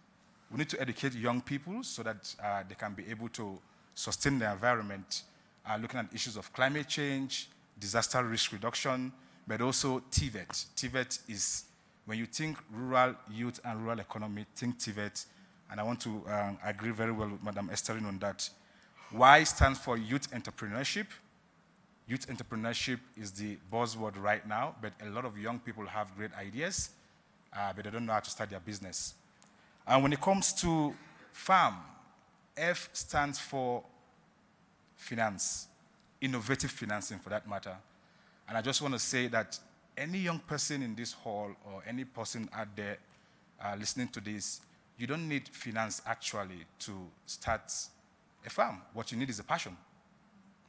We need to educate young people so that they can be able to sustain the environment, looking at issues of climate change, disaster risk reduction, but also TVET. TVET is, when you think rural youth and rural economy, think TVET. And I want to agree very well with Madam Estherine on that. Y stands for youth entrepreneurship. Youth entrepreneurship is the buzzword right now, but a lot of young people have great ideas, but they don't know how to start their business. And when it comes to farm, F stands for finance, innovative financing for that matter. And I just want to say that any young person in this hall or any person out there listening to this, you don't need finance actually to start a farm. What you need is a passion.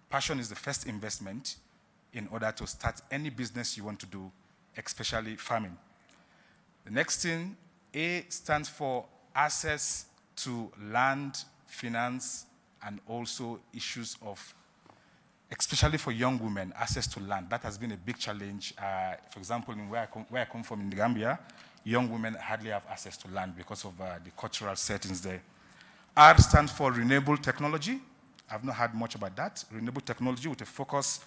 Passion is the first investment in order to start any business you want to do, especially farming. The next thing, A stands for access to land, finance, and also issues of, especially for young women, access to land. That has been a big challenge. For example, in where I come from in the Gambia, young women hardly have access to land because of the cultural settings there. R stands for renewable technology. I've not heard much about that. Renewable technology with a focus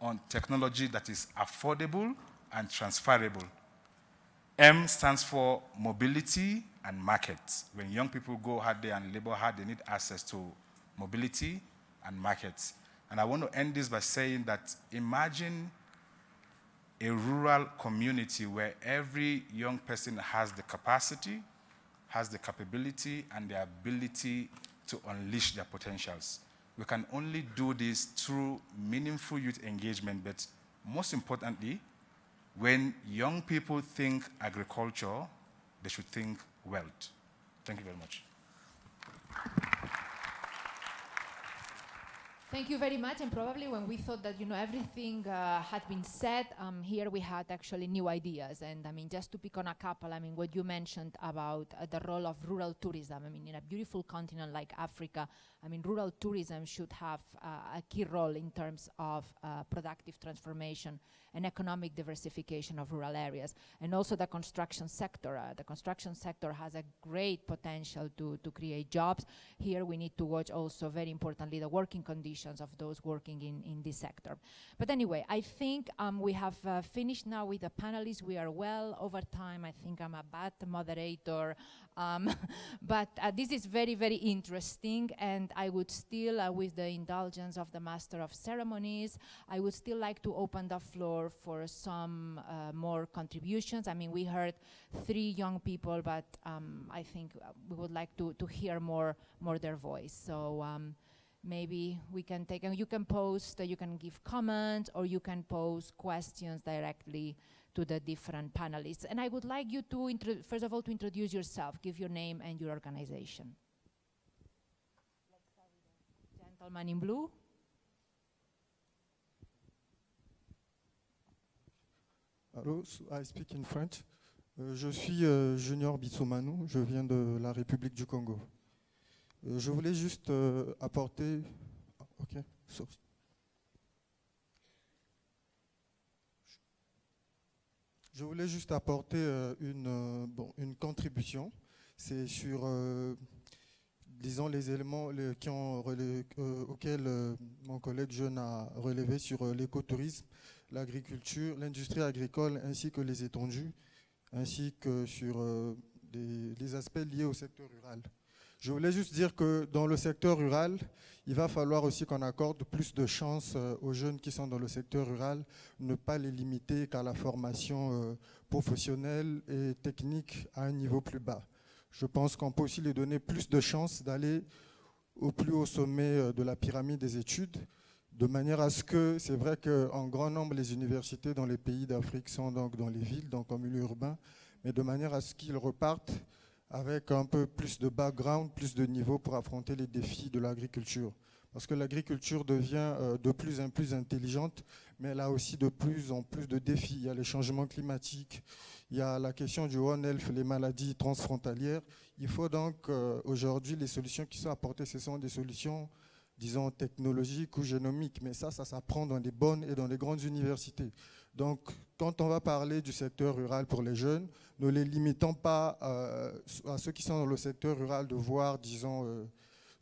on technology that is affordable and transferable. M stands for mobility and markets. When young people go hard there and labor hard, they need access to mobility and markets. And I want to end this by saying that imagine a rural community where every young person has the capacity, has the capability, and the ability to unleash their potentials. We can only do this through meaningful youth engagement, but most importantly, when young people think agriculture, they should think wealth. Thank you very much. Thank you very much. And probably when we thought that everything had been said, here we had actually new ideas. And I mean, just to pick on a couple, I mean, what you mentioned about the role of rural tourism. I mean, in a beautiful continent like Africa, I mean, rural tourism should have a key role in terms of productive transformation and economic diversification of rural areas. And also the construction sector. The construction sector has a great potential to create jobs. Here we need to watch also, very importantly, the working conditions positions of those working in this sector. But anyway, I think we have finished now with the panelists. We are well over time. I think I'm a bad moderator. But this is very, very interesting, and I would still, with the indulgence of the Master of Ceremonies, I would still like to open the floor for some more contributions. I mean, we heard 3 young people, but I think we would like to hear more their voice. So maybe we can take, and you can post, you can give comments, or you can pose questions directly to the different panelists. And I would like you to, first of all, to introduce yourself, give your name and your organization. Let's start with the gentleman in blue. Hello, I speak in French. Je suis Junior Bissomanou, je viens de la République du Congo. Je voulais juste apporter... Ok, sorry. Je voulais juste apporter une contribution. C'est sur, disons, les éléments auxquels mon collègue jeune a relevé sur l'écotourisme, l'agriculture, l'industrie agricole, ainsi que les étendues, ainsi que sur les aspects liés au secteur rural. Je voulais juste dire que dans le secteur rural, il va falloir aussi qu'on accorde plus de chance aux jeunes qui sont dans le secteur rural, ne pas les limiter qu'à la formation professionnelle et technique à un niveau plus bas. Je pense qu'on peut aussi les donner plus de chances d'aller au plus haut sommet de la pyramide des études, de manière à ce que, c'est vrai qu'en grand nombre, les universités dans les pays d'Afrique sont donc dans les villes, donc en milieu urbain, mais de manière à ce qu'ils repartent avec un peu plus de background, plus de niveau pour affronter les défis de l'agriculture. Parce que l'agriculture devient de plus en plus intelligente, mais elle a aussi de plus en plus de défis. Il y a les changements climatiques, il y a la question du One Health, les maladies transfrontalières. Il faut donc aujourd'hui, les solutions qui sont apportées, ce sont des solutions, disons, technologiques ou génomiques. Mais ça s'apprend dans des bonnes et dans les grandes universités. Donc, quand on va parler du secteur rural pour les jeunes, ne les limitons pas à ceux qui sont dans le secteur rural de voir, disons,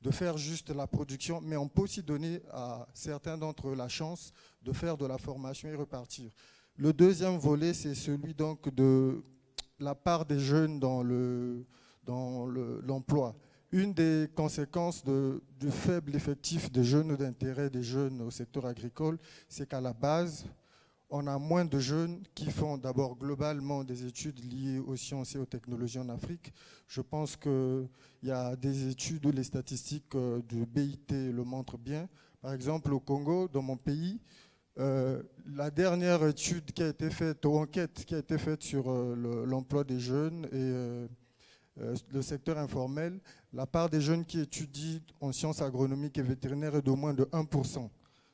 de faire juste la production, mais on peut aussi donner à certains d'entre eux la chance de faire de la formation et repartir. Le deuxième volet, c'est celui donc de la part des jeunes dans l'emploi. Une des conséquences du faible effectif des jeunes, d'intérêt des jeunes au secteur agricole, c'est qu'à la base, on a moins de jeunes qui font d'abord globalement des études liées aux sciences et aux technologies en Afrique. Je pense qu'il y a des études où les statistiques du BIT le montrent bien. Par exemple, au Congo, dans mon pays, la dernière étude qui a été faite, ou enquête qui a été faite sur l'emploi des jeunes et le secteur informel, la part des jeunes qui étudient en sciences agronomiques et vétérinaires est de moins de 1%.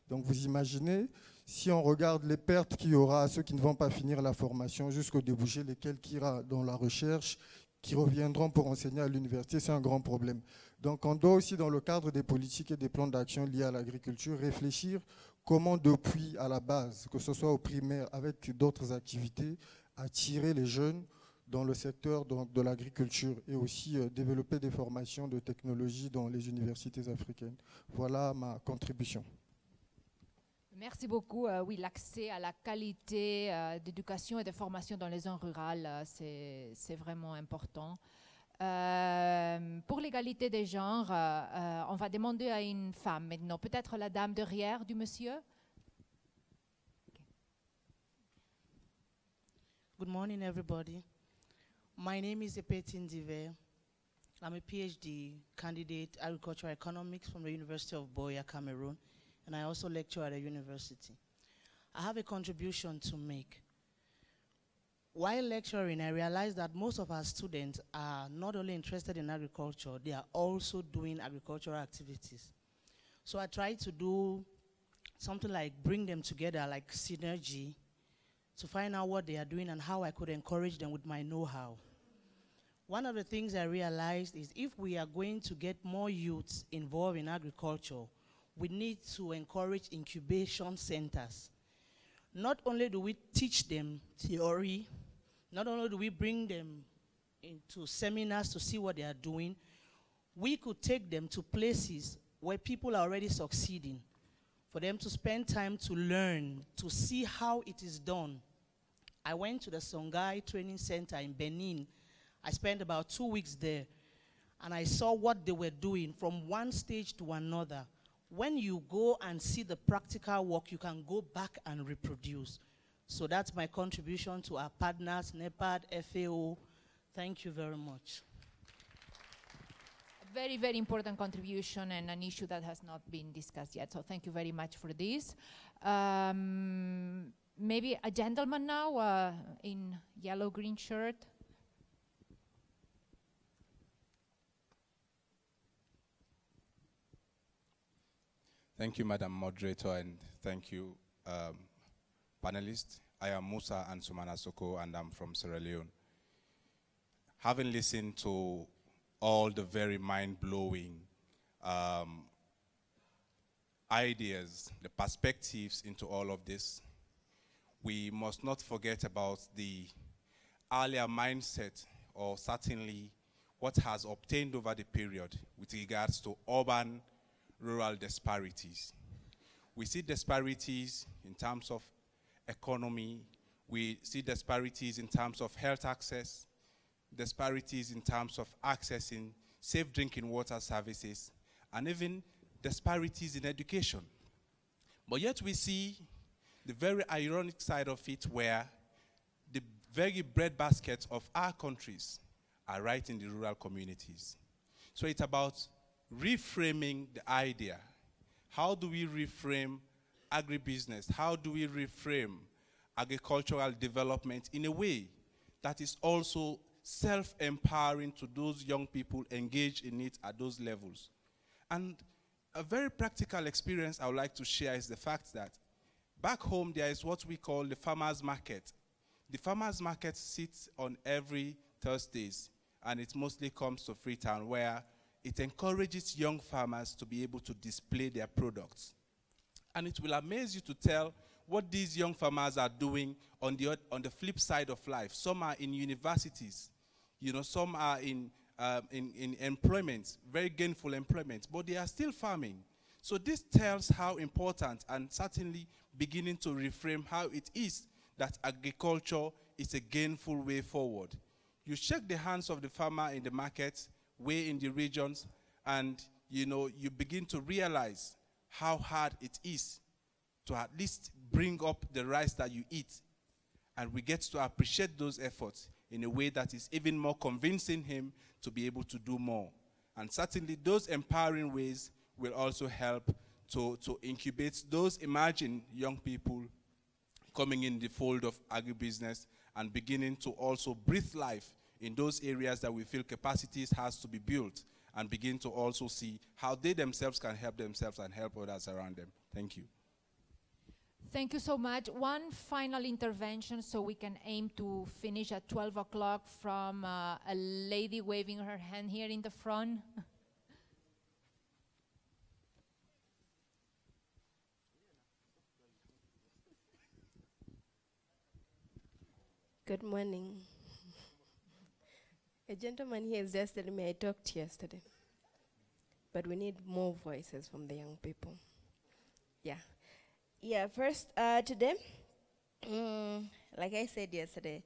Donc vous imaginez, si on regarde les pertes qu'il y aura à ceux qui ne vont pas finir la formation jusqu'au débouché, lesquels qui iront dans la recherche, qui reviendront pour enseigner à l'université, c'est un grand problème. Donc on doit aussi, dans le cadre des politiques et des plans d'action liés à l'agriculture, réfléchir comment depuis à la base, que ce soit au primaire avec d'autres activités, attirer les jeunes dans le secteur de l'agriculture et aussi développer des formations de technologie dans les universités africaines. Voilà ma contribution. Merci beaucoup. Oui, l'accès à la qualité d'éducation et de formation dans les zones rurales, c'est vraiment important. Pour l'égalité des genres, on va demander à une femme maintenant. Peut-être la dame derrière du monsieur. Okay. Good morning, everybody. My name is Epetin Dive. I'm a PhD candidate agricultural economics from the University of Buea, Cameroon. And I also lecture at a university. I have a contribution to make. While lecturing, I realized that most of our students are not only interested in agriculture, they are also doing agricultural activities. So I tried to do something like bring them together, like synergy, to find out what they are doing and how I could encourage them with my know-how. One of the things I realized is if we are going to get more youths involved in agriculture, we need to encourage incubation centers. Not only do we teach them theory, not only do we bring them into seminars to see what they are doing, we could take them to places where people are already succeeding for them to spend time to learn, to see how it is done. I went to the Songhai Training Center in Benin. I spent about 2 weeks there, and I saw what they were doing from one stage to another. When you go and see the practical work, you can go back and reproduce. So that's my contribution to our partners, NEPAD, FAO. Thank you very much. A very, very important contribution and an issue that has not been discussed yet. So thank you very much for this. Maybe a gentleman now in yellow-green shirt. Thank you, Madam Moderator, and thank you, panelists. I am Musa Ansumana Soko, and I'm from Sierra Leone. Having listened to all the very mind-blowing ideas, the perspectives into all of this, we must not forget about the earlier mindset, or certainly what has obtained over the period with regards to urban-rural disparities. We see disparities in terms of economy, we see disparities in terms of health access, disparities in terms of accessing safe drinking water services, and even disparities in education. But yet we see the very ironic side of it, where the very breadbasket of our countries are right in the rural communities. So it's about reframing the idea. How do we reframe agribusiness? How do we reframe agricultural development in a way that is also self-empowering to those young people engaged in it at those levels? And a very practical experience I would like to share is the fact that back home there is what we call the farmers market. The farmers market sits on every Thursdays, and it mostly comes to Freetown, where it encourages young farmers to be able to display their products. And it will amaze you to tell what these young farmers are doing on the flip side of life. Some are in universities, you know, some are in employment, very gainful employment, but they are still farming. So this tells how important, and certainly beginning to reframe how it is that agriculture is a gainful way forward. You shake the hands of the farmer in the market, way in the regions, and you know, you begin to realize how hard it is to at least bring up the rice that you eat. And we get to appreciate those efforts in a way that is even more convincing him to be able to do more. And certainly those empowering ways will also help to incubate those emerging young people coming in the fold of agribusiness and beginning to also breathe life in those areas that we feel capacities has to be built, and begin to also see how they themselves can help themselves and help others around them. Thank you. Thank you so much. One final intervention, so we can aim to finish at 12 o'clock, from a lady waving her hand here in the front. Good morning. A gentleman here is just telling me I talked yesterday, but we need more voices from the young people. Yeah, first, today, like I said yesterday,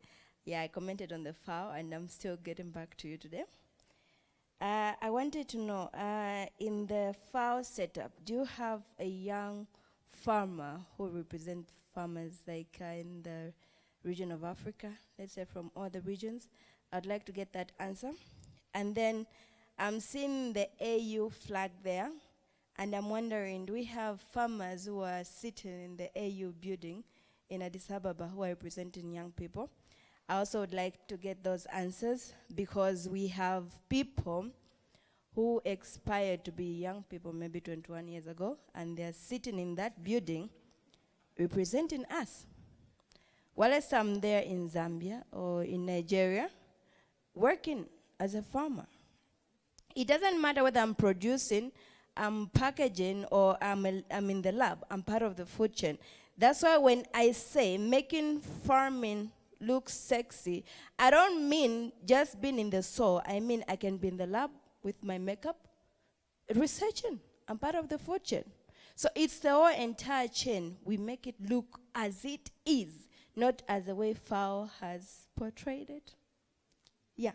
I commented on the FAO, and I'm still getting back to you today. I wanted to know, in the FAO setup, do you have a young farmer who represents farmers like in the region of Africa, let's say from all the regions? I'd like to get that answer. And then I'm seeing the AU flag there, and I'm wondering, do we have farmers who are sitting in the AU building in Addis Ababa who are representing young people? I also would like to get those answers, because we have people who expired to be young people maybe 21 years ago, and they're sitting in that building representing us. Whilst I'm there in Zambia or in Nigeria, working as a farmer. It doesn't matter whether I'm producing, I'm packaging, or I'm in the lab. I'm part of the food chain. That's why when I say making farming look sexy, I don't mean just being in the soil. I mean I can be in the lab with my makeup, researching. I'm part of the food chain. So it's the whole entire chain. We make it look as it is, not as the way FAO has portrayed it. Yeah.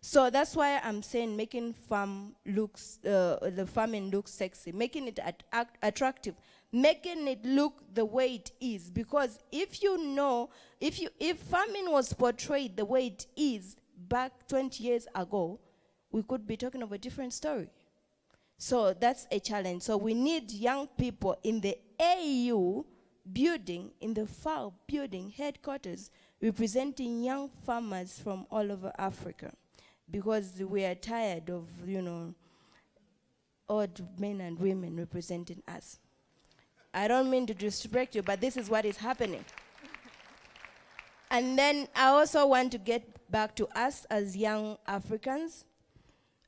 So that's why I'm saying making the farming look sexy, making it attractive, making it look the way it is. Because if farming was portrayed the way it is back 20 years ago, we could be talking of a different story. So that's a challenge. So we need young people in the AU building, in the FAO building headquarters, representing young farmers from all over Africa. Because we are tired of, old men and women representing us. I don't mean to disrespect you, but this is what is happening. And then I also want to get back to us as young Africans.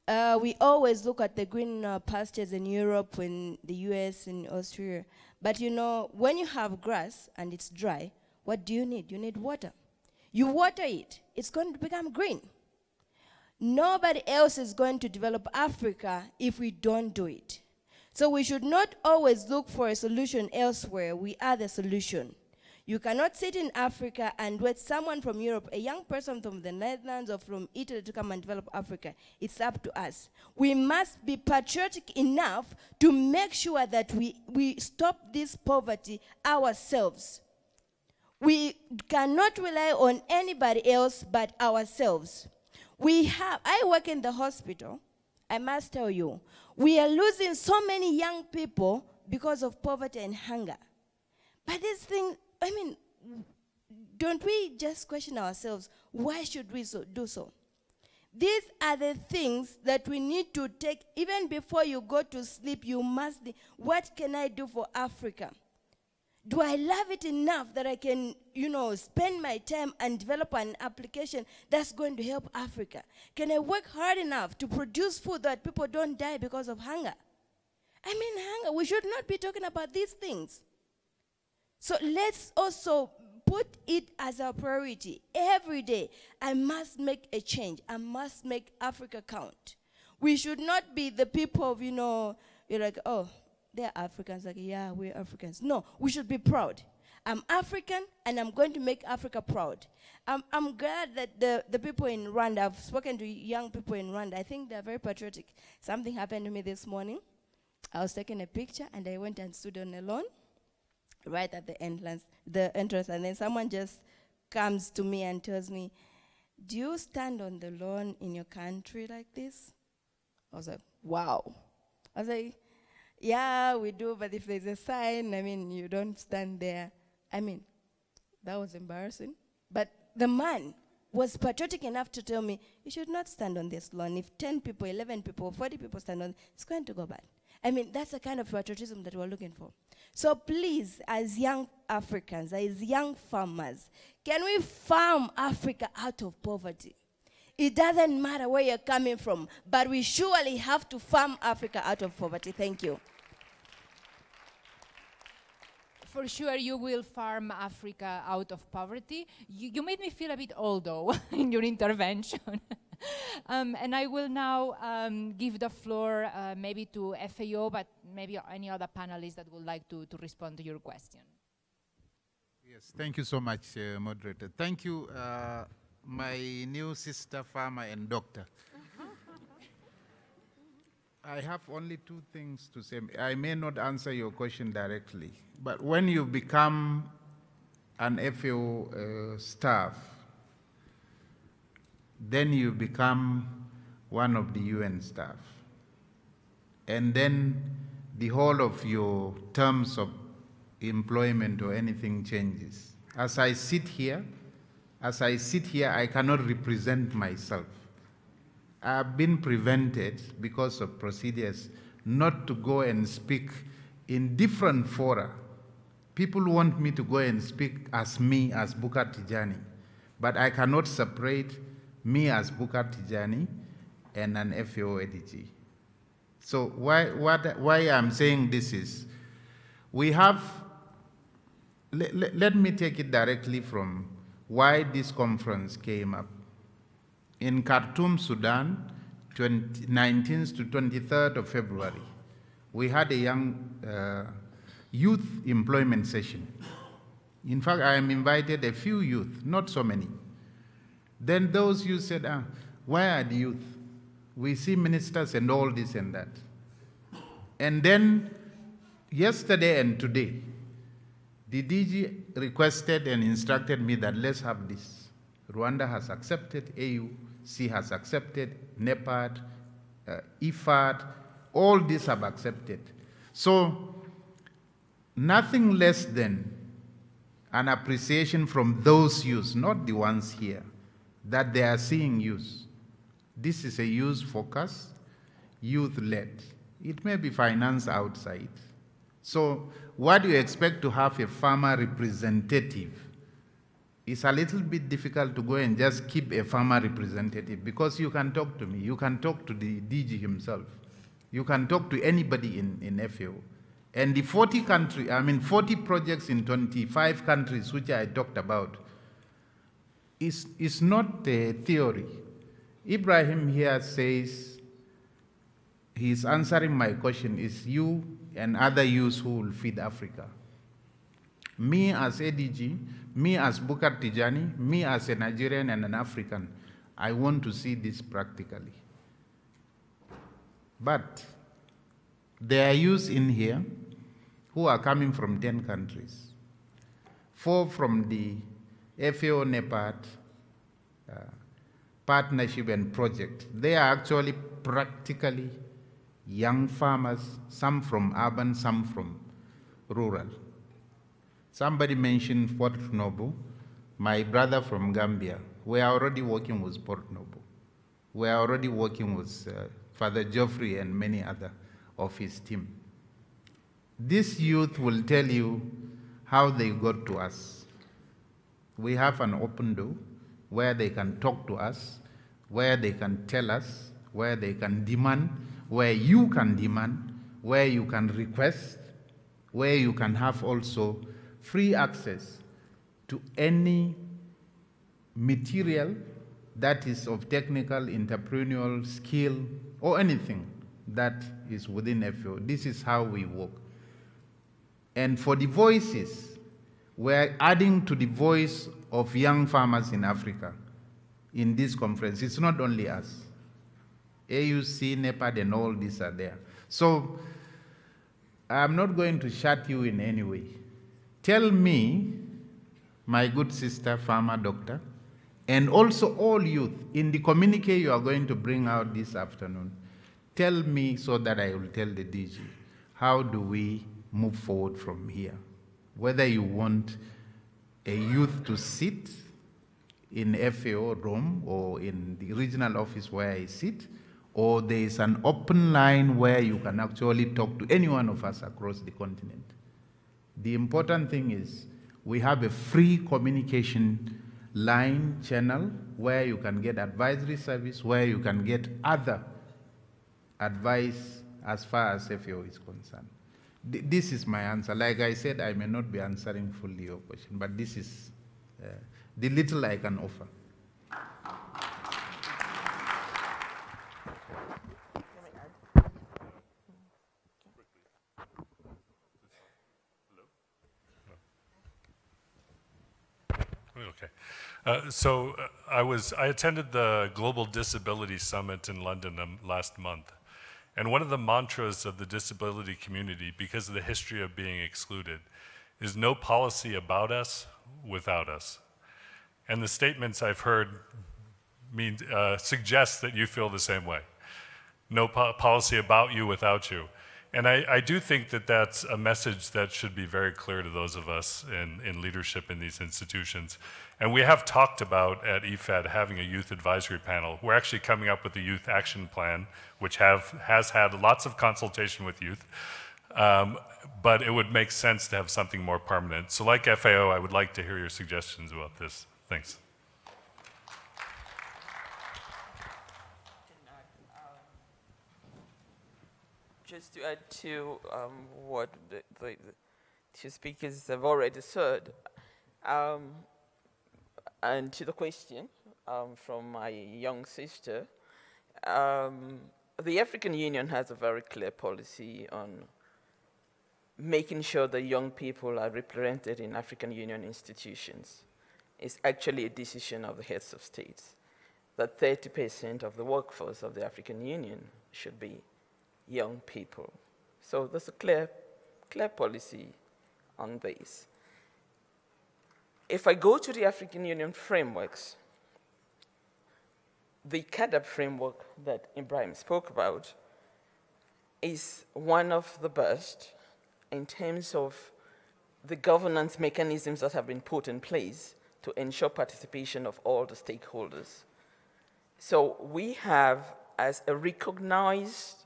We always look at the green pastures in Europe, in the US, in Australia. But when you have grass and it's dry, what do you need? You need water. You water it, it's going to become green. Nobody else is going to develop Africa if we don't do it. So we should not always look for a solution elsewhere. We are the solution. You cannot sit in Africa and wait someone from Europe, a young person from the Netherlands or from Italy to come and develop Africa. It's up to us. We must be patriotic enough to make sure that we stop this poverty ourselves. We cannot rely on anybody else but ourselves. I work in the hospital. I must tell you, we are losing so many young people because of poverty and hunger. But this thing, don't we just question ourselves, why should we do so? These are the things that we need to take, even before you go to sleep, you must think, what can I do for Africa? Do I love it enough that I can, spend my time and develop an application that's going to help Africa? Can I work hard enough to produce food that people don't die because of hunger? Hunger, we should not be talking about these things. So let's also put it as a priority. Every day, I must make a change. I must make Africa count. We should not be the people of, you're like, oh, they're Africans. Like, yeah, we're Africans. No, we should be proud. I'm African, and I'm going to make Africa proud. I'm glad that the people in Rwanda, I've spoken to young people in Rwanda, I think they're very patriotic. Something happened to me this morning. I was taking a picture, and I went and stood on a lawn right at the entrance, and then someone just comes to me and tells me, do you stand on the lawn in your country like this? I was like, wow. I was like, yeah, we do, but if there's a sign, you don't stand there. That was embarrassing. But the man was patriotic enough to tell me, you should not stand on this lawn. If 10 people, 11 people, 40 people stand on it, it's going to go bad. That's the kind of patriotism that we're looking for. So please, as young Africans, as young farmers, can we farm Africa out of poverty? It doesn't matter where you're coming from, but we surely have to farm Africa out of poverty. Thank you. For sure, you will farm Africa out of poverty. You made me feel a bit old, though, in your intervention. And I will now give the floor maybe to FAO, but maybe any other panelists that would like to respond to your question. Yes, thank you so much, moderator. Thank you, my new sister, farmer and doctor. I have only two things to say. I may not answer your question directly, but when you become an FAO staff, then you become one of the UN staff. And then the whole of your terms of employment or anything changes. As I sit here, I cannot represent myself. I've been prevented because of procedures not to go and speak in different fora. People want me to go and speak as me, as Bukar Tijani, but I cannot separate me as Bukar Tijani and an FAO ADG. So why I'm saying this is, we have, let me take it directly from why this conference came up. In Khartoum, Sudan, 19th to 23rd of February, we had a young youth employment session. In fact, I am invited a few youth, not so many. Then those youth said, where are the youth? We see ministers and all this and that. And then yesterday and today, the DG requested and instructed me that let's have this. Rwanda has accepted, AUC has accepted, NEPAD, IFAD, all these have accepted. So nothing less than an appreciation from those youths, not the ones here, that they are seeing youth. This is a youth focus, youth-led. It may be financed outside. So what do you expect to have a farmer representative? It's a little bit difficult to go and just keep a farmer representative because you can talk to me, you can talk to the DG himself, you can talk to anybody in FAO. And the 40 projects in 25 countries which I talked about is not a theory. Ibrahim here says he's answering my question, is you and other youths who will feed Africa. Me as ADG, me as Bukar Tijani, me as a Nigerian and an African, I want to see this practically. But there are youths in here who are coming from 10 countries. 4 from the FAO NEPAD partnership and project. They are actually practically young farmers, some from urban, some from rural. Somebody mentioned Port Noble. My brother from Gambia, we are already working with Port Noble. We are already working with Father Geoffrey and many other of his team. This youth will tell you how they got to us. We have an open door where they can talk to us, where they can tell us, where they can demand, where you can demand, where you can request, where you can have also free access to any material that is of technical, entrepreneurial skill, or anything that is within FAO. This is how we work. And for the voices, we're adding to the voice of young farmers in Africa in this conference. It's not only us. AUC, NEPAD, and all these are there. So I'm not going to shut you in any way. Tell me, my good sister, farmer doctor, and also all youth, in the communique you are going to bring out this afternoon, tell me so that I will tell the DG, how do we move forward from here? Whether you want a youth to sit in FAO Rome or in the regional office where I sit, or there is an open line where you can actually talk to any one of us across the continent. The important thing is we have a free communication line channel where you can get advisory service, where you can get other advice as far as FAO is concerned. This is my answer. Like I said, I may not be answering fully your question, but this is the little I can offer. Okay. I attended the Global Disability Summit in London last month. And one of the mantras of the disability community, because of the history of being excluded, is no policy about us without us. And the statements I've heard suggest that you feel the same way. No policy about you without you. And I do think that that's a message that should be very clear to those of us in leadership in these institutions. And we have talked about at IFAD having a youth advisory panel. We're actually coming up with a youth action plan, which has had lots of consultation with youth. But it would make sense to have something more permanent. So like FAO, I would like to hear your suggestions about this. Thanks. Just to add to what the two speakers have already said, and to the question from my young sister, the African Union has a very clear policy on making sure that young people are represented in African Union institutions is actually a decision of the heads of states, that 30% of the workforce of the African Union should be young people. So there's a clear policy on this. If I go to the African Union frameworks, the CAADP framework that Ibrahim spoke about is one of the best in terms of the governance mechanisms that have been put in place to ensure participation of all the stakeholders. So we have, as a recognized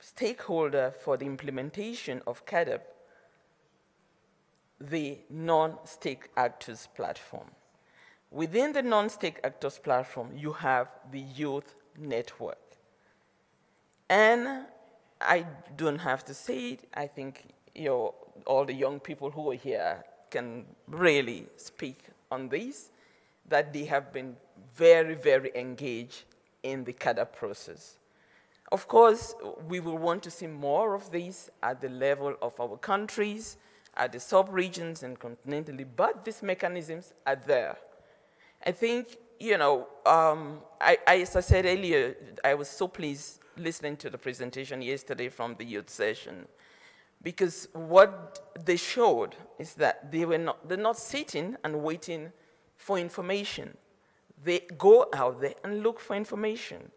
stakeholder for the implementation of CAADP, the non-stake actors platform. Within the non-stake actors platform, you have the youth network. And I don't have to say it, I think all the young people who are here can really speak on this, that they have been very, very engaged in the CAADP process. Of course, we will want to see more of this at the level of our countries, at the sub-regions and continentally, but these mechanisms are there. I think, as I said earlier, I was so pleased listening to the presentation yesterday from the youth session, because what they showed is that they're not sitting and waiting for information. They go out there and look for information.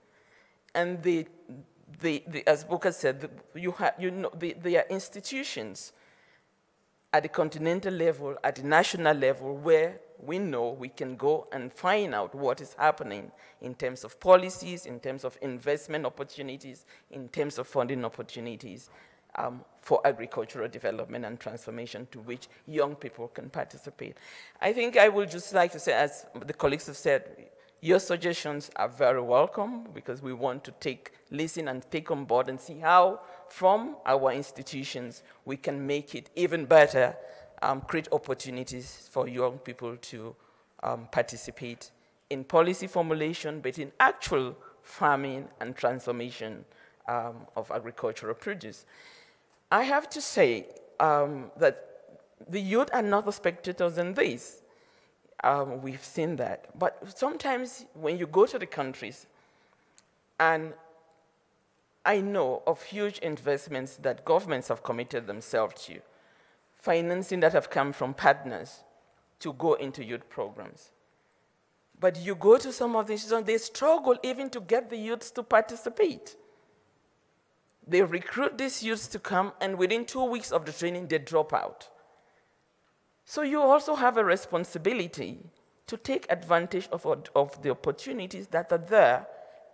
And as Booker said, there are institutions at the continental level, at the national level, where we know we can go and find out what is happening in terms of policies, in terms of investment opportunities, in terms of funding opportunities for agricultural development and transformation to which young people can participate. I think I would just like to say, as the colleagues have said, your suggestions are very welcome, because we want to listen and take on board and see how, from our institutions, we can make it even better, create opportunities for young people to participate in policy formulation, but in actual farming and transformation of agricultural produce. I have to say that the youth are not the spectators in this. We've seen that. But sometimes when you go to the countries, and I know of huge investments that governments have committed themselves to, financing that have come from partners to go into youth programs. But you go to some of these, they struggle even to get the youths to participate. They recruit these youths to come, and within 2 weeks of the training, they drop out. So you also have a responsibility to take advantage of the opportunities that are there,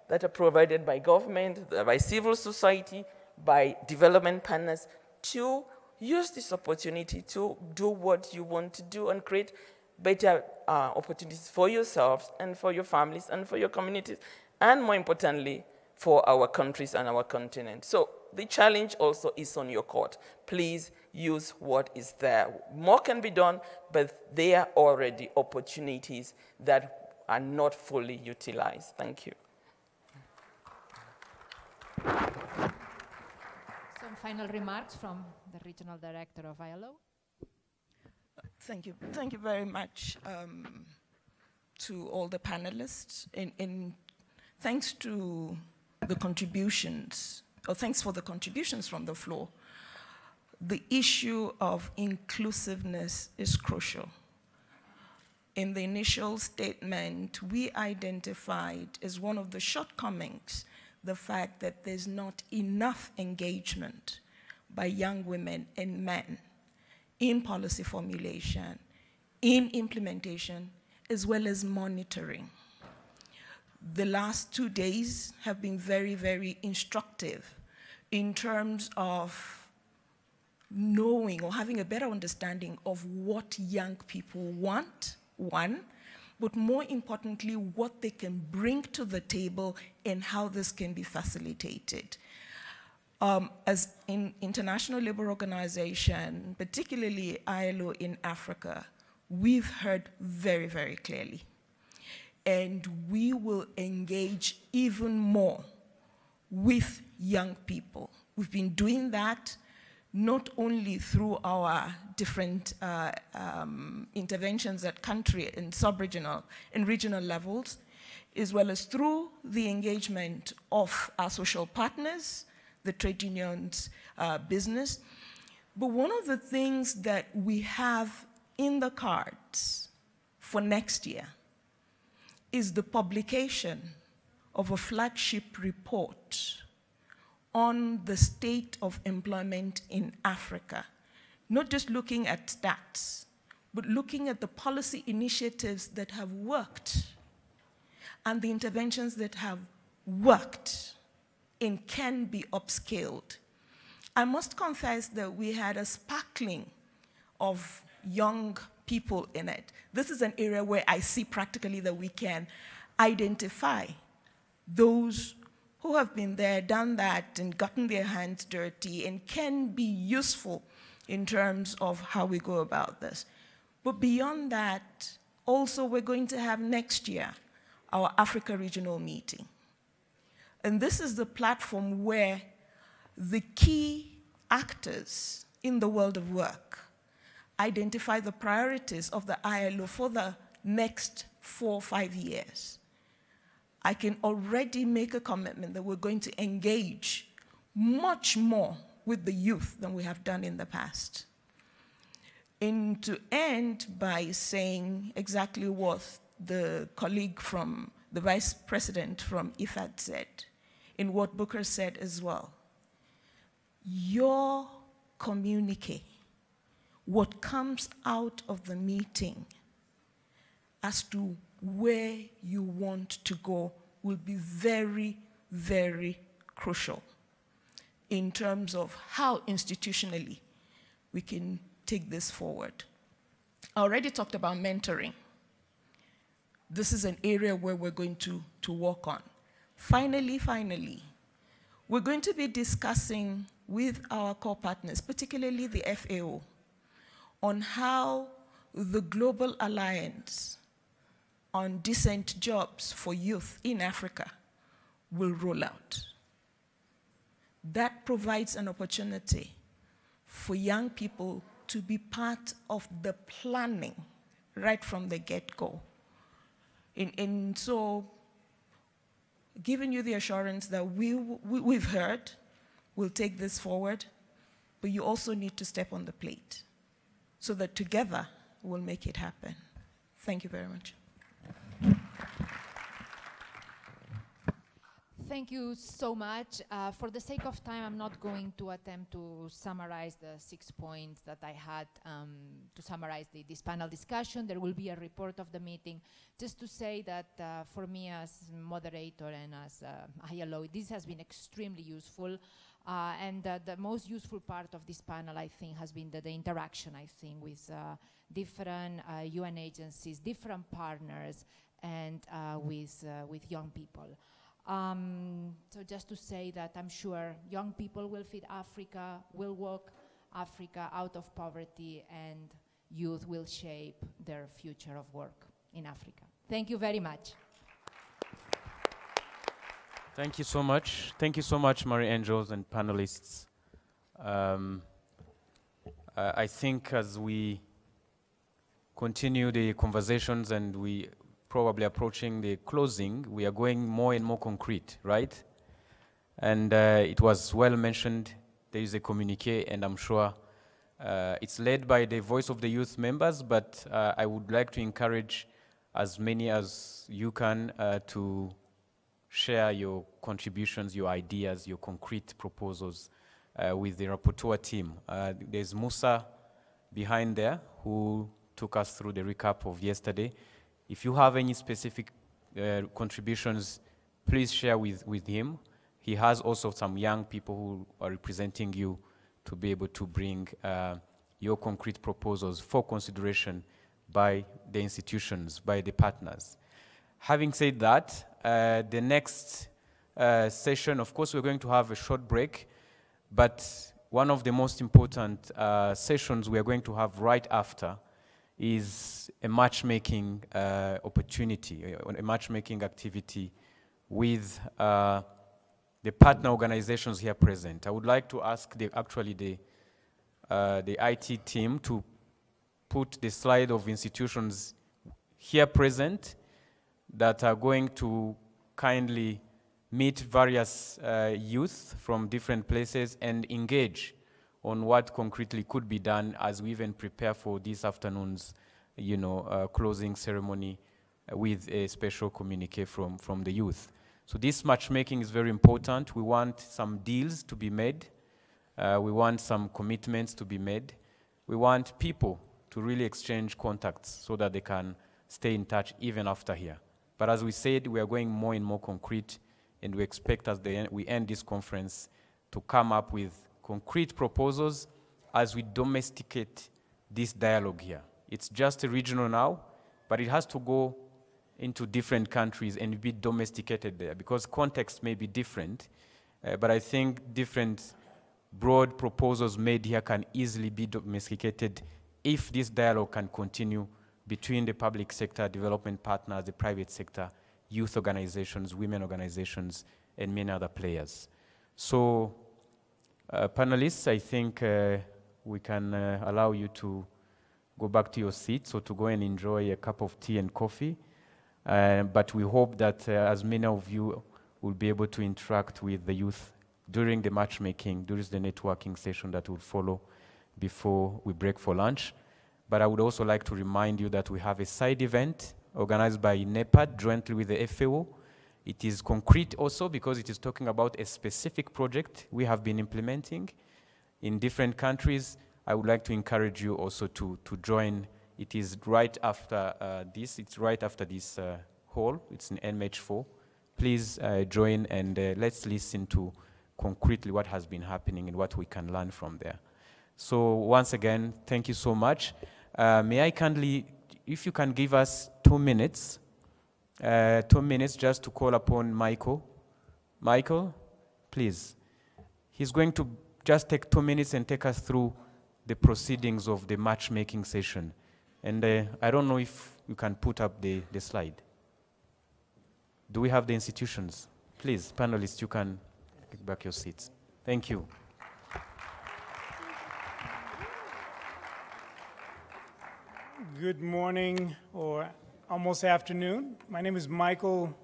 that are provided by government, by civil society, by development partners, to use this opportunity to do what you want to do and create better opportunities for yourselves and for your families and for your communities, and more importantly, for our countries and our continent. So the challenge also is on your court. Please use what is there. More can be done, but there are already opportunities that are not fully utilized. Thank you. Some final remarks from the Regional Director of ILO. Thank you. Thank you very much to all the panelists. Thanks to the contributions, or thanks for the contributions from the floor. The issue of inclusiveness is crucial. In the initial statement, we identified as one of the shortcomings the fact that there's not enough engagement by young women and men in policy formulation, in implementation, as well as monitoring. The last 2 days have been very, very instructive in terms of knowing or having a better understanding of what young people want, one, but more importantly, what they can bring to the table and how this can be facilitated. As in International Labour Organization, particularly ILO in Africa, we've heard very, very clearly. And we will engage even more with young people, We've been doing that not only through our different interventions at country and sub-regional and regional levels, as well as through the engagement of our social partners, the trade unions, business. But one of the things that we have in the cards for next year is the publication of a flagship report on the state of employment in Africa, not just looking at stats, but looking at the policy initiatives that have worked and the interventions that have worked and can be upscaled. I must confess that we had a sparkling of young people in it. This is an area where I see practically that we can identify those who have been there, done that, and gotten their hands dirty, and can be useful in terms of how we go about this. But beyond that, also we're going to have next year our Africa Regional Meeting. And this is the platform where the key actors in the world of work identify the priorities of the ILO for the next 4 or 5 years. I can already make a commitment that we're going to engage much more with the youth than we have done in the past. And to end by saying exactly what the colleague from the vice president from IFAD said, in what Booker said as well. Your communique, what comes out of the meeting as to where you want to go will be very, very crucial in terms of how institutionally we can take this forward. I already talked about mentoring. This is an area where we're going to work on. Finally, we're going to be discussing with our core partners, particularly the FAO, on how the Global Alliance on Decent Jobs for Youth in Africa will roll out. That provides an opportunity for young people to be part of the planning right from the get-go. And so, giving you the assurance that we've heard, we'll take this forward, but you also need to step on the plate so that together we'll make it happen. Thank you very much. Thank you so much. For the sake of time, I'm not going to attempt to summarize the 6 points that I had to summarize this panel discussion. There will be a report of the meeting. Just to say that for me as moderator and as ILO, this has been extremely useful. And the most useful part of this panel, I think, has been the interaction, I think, with different UN agencies, different partners, and with young people. So just to say that I'm sure young people will feed Africa, will walk Africa out of poverty, and youth will shape their future of work in Africa. Thank you very much. Thank you so much. Thank you so much, Marie Angels and panelists. I think as we continue the conversations and we probably approaching the closing, we are going more and more concrete, right? And it was well mentioned, there is a communique, and I'm sure it's led by the Voice of the Youth members, but I would like to encourage as many as you can to share your contributions, your ideas, your concrete proposals with the rapporteur team. There's Musa behind there who took us through the recap of yesterday. If you have any specific contributions, please share with him. He has also some young people who are representing you to be able to bring your concrete proposals for consideration by the institutions, by the partners. Having said that, the next session, of course, we're going to have a short break, but one of the most important sessions we are going to have right after is a matchmaking opportunity, a matchmaking activity with the the partner organizations here present. I would like to ask the IT team to put the slide of institutions here present that are going to kindly meet various youth from different places and engage on what concretely could be done as we even prepare for this afternoon's closing ceremony with a special communique from the youth. So this matchmaking is very important. We want some deals to be made. We want some commitments to be made. We want people to really exchange contacts so that they can stay in touch even after here. But as we said, we are going more and more concrete, and we expect as we end this conference to come up with concrete proposals as we domesticate this dialogue here. It's just regional now, but it has to go into different countries and be domesticated there because context may be different, but I think different broad proposals made here can easily be domesticated if this dialogue can continue between the public sector, development partners, the private sector, youth organizations, women organizations, and many other players. So, panelists, I think we can allow you to go back to your seats or to go and enjoy a cup of tea and coffee. But we hope that as many of you will be able to interact with the youth during the matchmaking, during the networking session that will follow before we break for lunch. But I would also like to remind you that we have a side event organized by NEPAD jointly with the FAO. It is concrete also because it is talking about a specific project we have been implementing in different countries. I would like to encourage you also to join. It is right after this. It's right after this hall. It's in MH4. Please join and let's listen to concretely what has been happening and what we can learn from there. So once again, thank you so much. May I kindly, if you can give us 2 minutes, 2 minutes just to call upon Michael. Michael, please. He's going to just take 2 minutes and take us through the proceedings of the matchmaking session. And I don't know if you can put up the slide. Do we have the institutions? Please, panelists, you can take back your seats. Thank you. Good morning, or almost afternoon. My name is Michael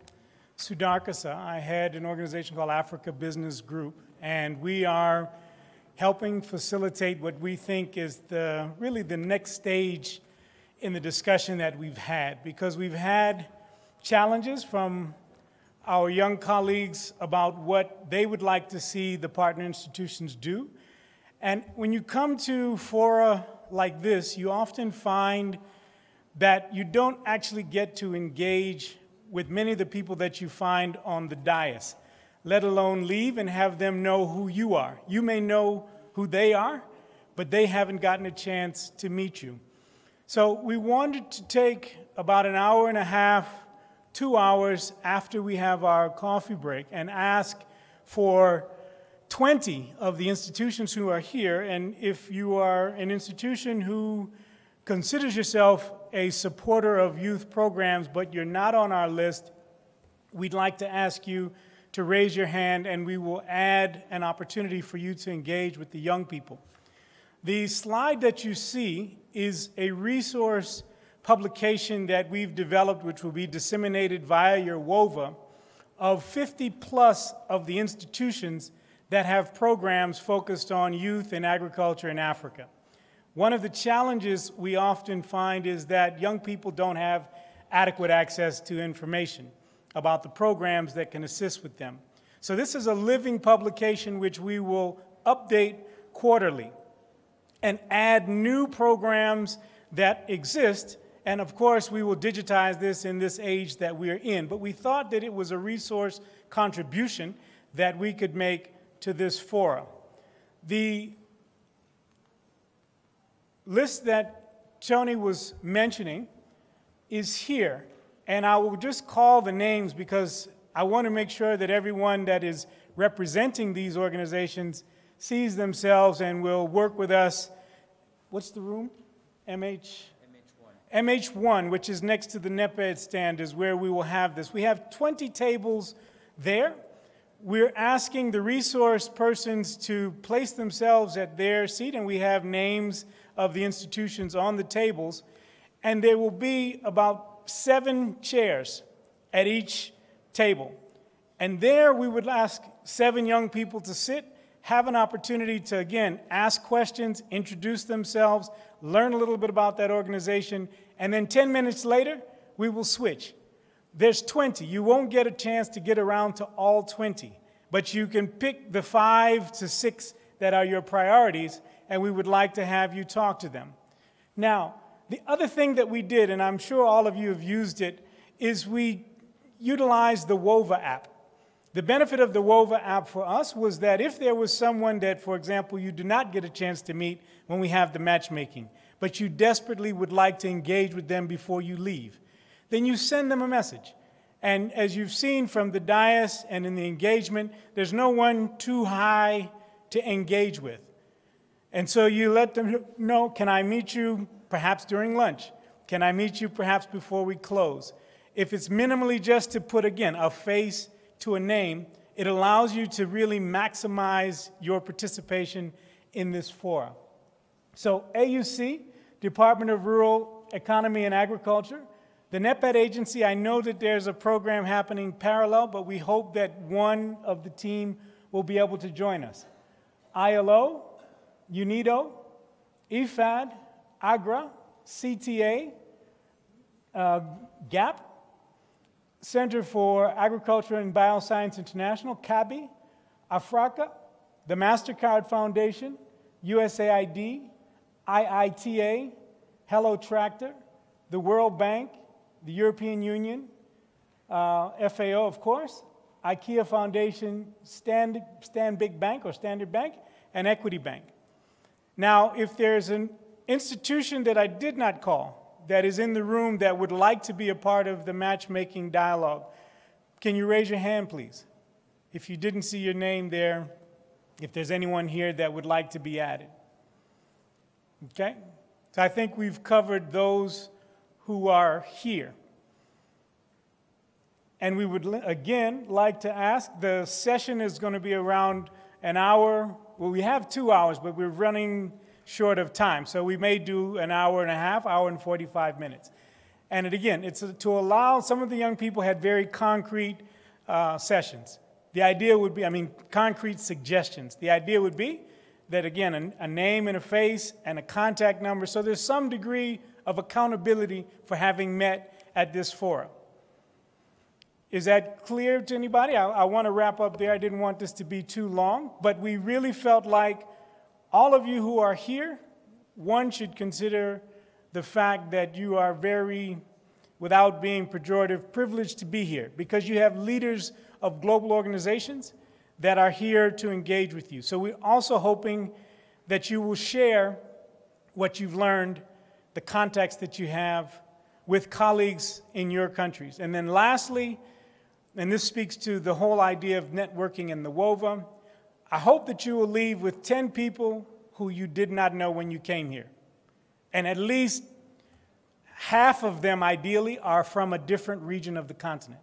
Sudarkasa. I head an organization called Africa Business Group, and we are helping facilitate what we think is really the next stage in the discussion that we've had, because we've had challenges from our young colleagues about what they would like to see the partner institutions do. And when you come to fora like this, you often find that you don't actually get to engage with many of the people that you find on the dais, let alone leave and have them know who you are. You may know who they are, but they haven't gotten a chance to meet you. So we wanted to take about an hour and a half, 2 hours after we have our coffee break and ask for 20 of the institutions who are here, and if you are an institution who considers yourself a supporter of youth programs but you're not on our list, we'd like to ask you to raise your hand and we will add an opportunity for you to engage with the young people. The slide that you see is a resource publication that we've developed, which will be disseminated via your WOVA, of 50 plus of the institutions that have programs focused on youth and agriculture in Africa. One of the challenges we often find is that young people don't have adequate access to information about the programs that can assist with them. So this is a living publication which we will update quarterly and add new programs that exist. And of course, we will digitize this in this age that we are in. But we thought that it was a resource contribution that we could make to this forum. The list that Tony was mentioning is here. And I will just call the names because I want to make sure that everyone that is representing these organizations sees themselves and will work with us. What's the room? MH1, which is next to the NEPAD stand, is where we will have this. We have 20 tables there. we're asking the resource persons to place themselves at their seat, and we have names of the institutions on the tables, and there will be about 7 chairs at each table. And there we would ask 7 young people to sit, have an opportunity to, again, ask questions, introduce themselves, learn a little bit about that organization, and then 10 minutes later, we will switch. There's 20. You won't get a chance to get around to all 20, but you can pick the 5 to 6 that are your priorities, and we would like to have you talk to them. Now, the other thing that we did, and I'm sure all of you have used it, is we utilized the WOVA app. The benefit of the WOVA app for us was that if there was someone that, for example, you do not get a chance to meet when we have the matchmaking, but you desperately would like to engage with them before you leave, then you send them a message. And as you've seen from the dais and in the engagement, there's no one too high to engage with. And so you let them know, can I meet you perhaps during lunch? Can I meet you perhaps before we close? If it's minimally just to put, again, a face to a name, it allows you to really maximize your participation in this forum. So AUC, Department of Rural Economy and Agriculture, the NEPAD agency, I know that there's a program happening parallel, but we hope that one of the team will be able to join us. ILO, UNIDO, IFAD, AGRA, CTA, GAP, Center for Agriculture and Bioscience International, CABI, AFRACA, the MasterCard Foundation, USAID, IITA, Hello Tractor, the World Bank, the European Union, FAO, of course, IKEA Foundation, Standard Bank, and Equity Bank. Now, if there's an institution that I did not call that is in the room that would like to be a part of the matchmaking dialogue, can you raise your hand, please? If you didn't see your name there, if there's anyone here that would like to be added. Okay? So I think we've covered those who are here. And we would, again, like to ask, the session is going to be around an hour. Well, we have 2 hours, but we're running short of time. So we may do an hour and a half, hour and 45 minutes. And again, it's to allow, some of the young people had very concrete sessions. The idea would be, concrete suggestions. The idea would be that, again, a name and a face and a contact number, so there's some degree of accountability for having met at this forum. Is that clear to anybody? I want to wrap up there. I didn't want this to be too long, but we really felt like all of you who are here, one should consider the fact that you are very, without being pejorative, privileged to be here because you have leaders of global organizations that are here to engage with you. So we're also hoping that you will share what you've learned, the context that you have with colleagues in your countries. And then lastly, and this speaks to the whole idea of networking and the WOVA, I hope that you will leave with 10 people who you did not know when you came here. And at least half of them, ideally, are from a different region of the continent.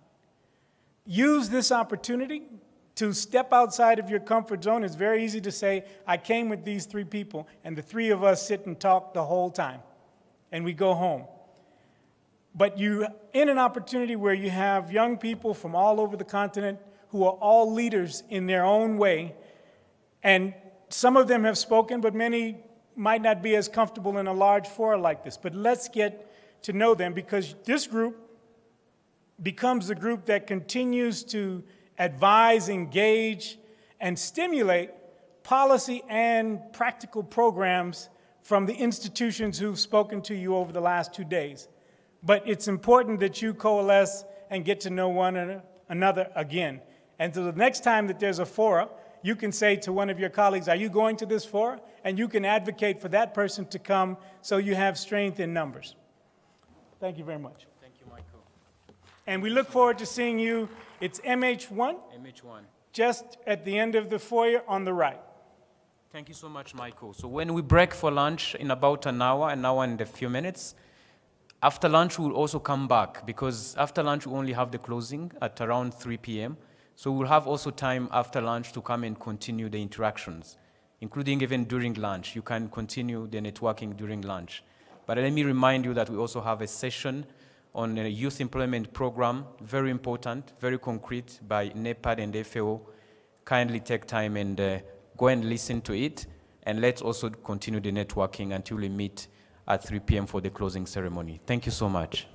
Use this opportunity to step outside of your comfort zone. It's very easy to say, I came with these 3 people, and the 3 of us sit and talk the whole time, and we go home. But you're in an opportunity where you have young people from all over the continent who are all leaders in their own way, and some of them have spoken, but many might not be as comfortable in a large forum like this. But let's get to know them, because this group becomes the group that continues to advise, engage, and stimulate policy and practical programs from the institutions who've spoken to you over the last 2 days. But it's important that you coalesce and get to know one another again. And so the next time that there's a forum, you can say to one of your colleagues, are you going to this forum? And you can advocate for that person to come so you have strength in numbers. Thank you very much. Thank you, Michael. And we look forward to seeing you. It's MH1. MH1. Just at the end of the foyer on the right. Thank you so much, Michael. So when we break for lunch in about an hour and a few minutes, after lunch we'll also come back, because after lunch we only have the closing at around 3 p.m. So we'll have also time after lunch to come and continue the interactions, including even during lunch. You can continue the networking during lunch. But let me remind you that we also have a session on a youth employment program, very important, very concrete, by NEPAD and FAO. Kindly take time and go and listen to it. And let's also continue the networking until we meet at 3 p.m. for the closing ceremony. Thank you so much.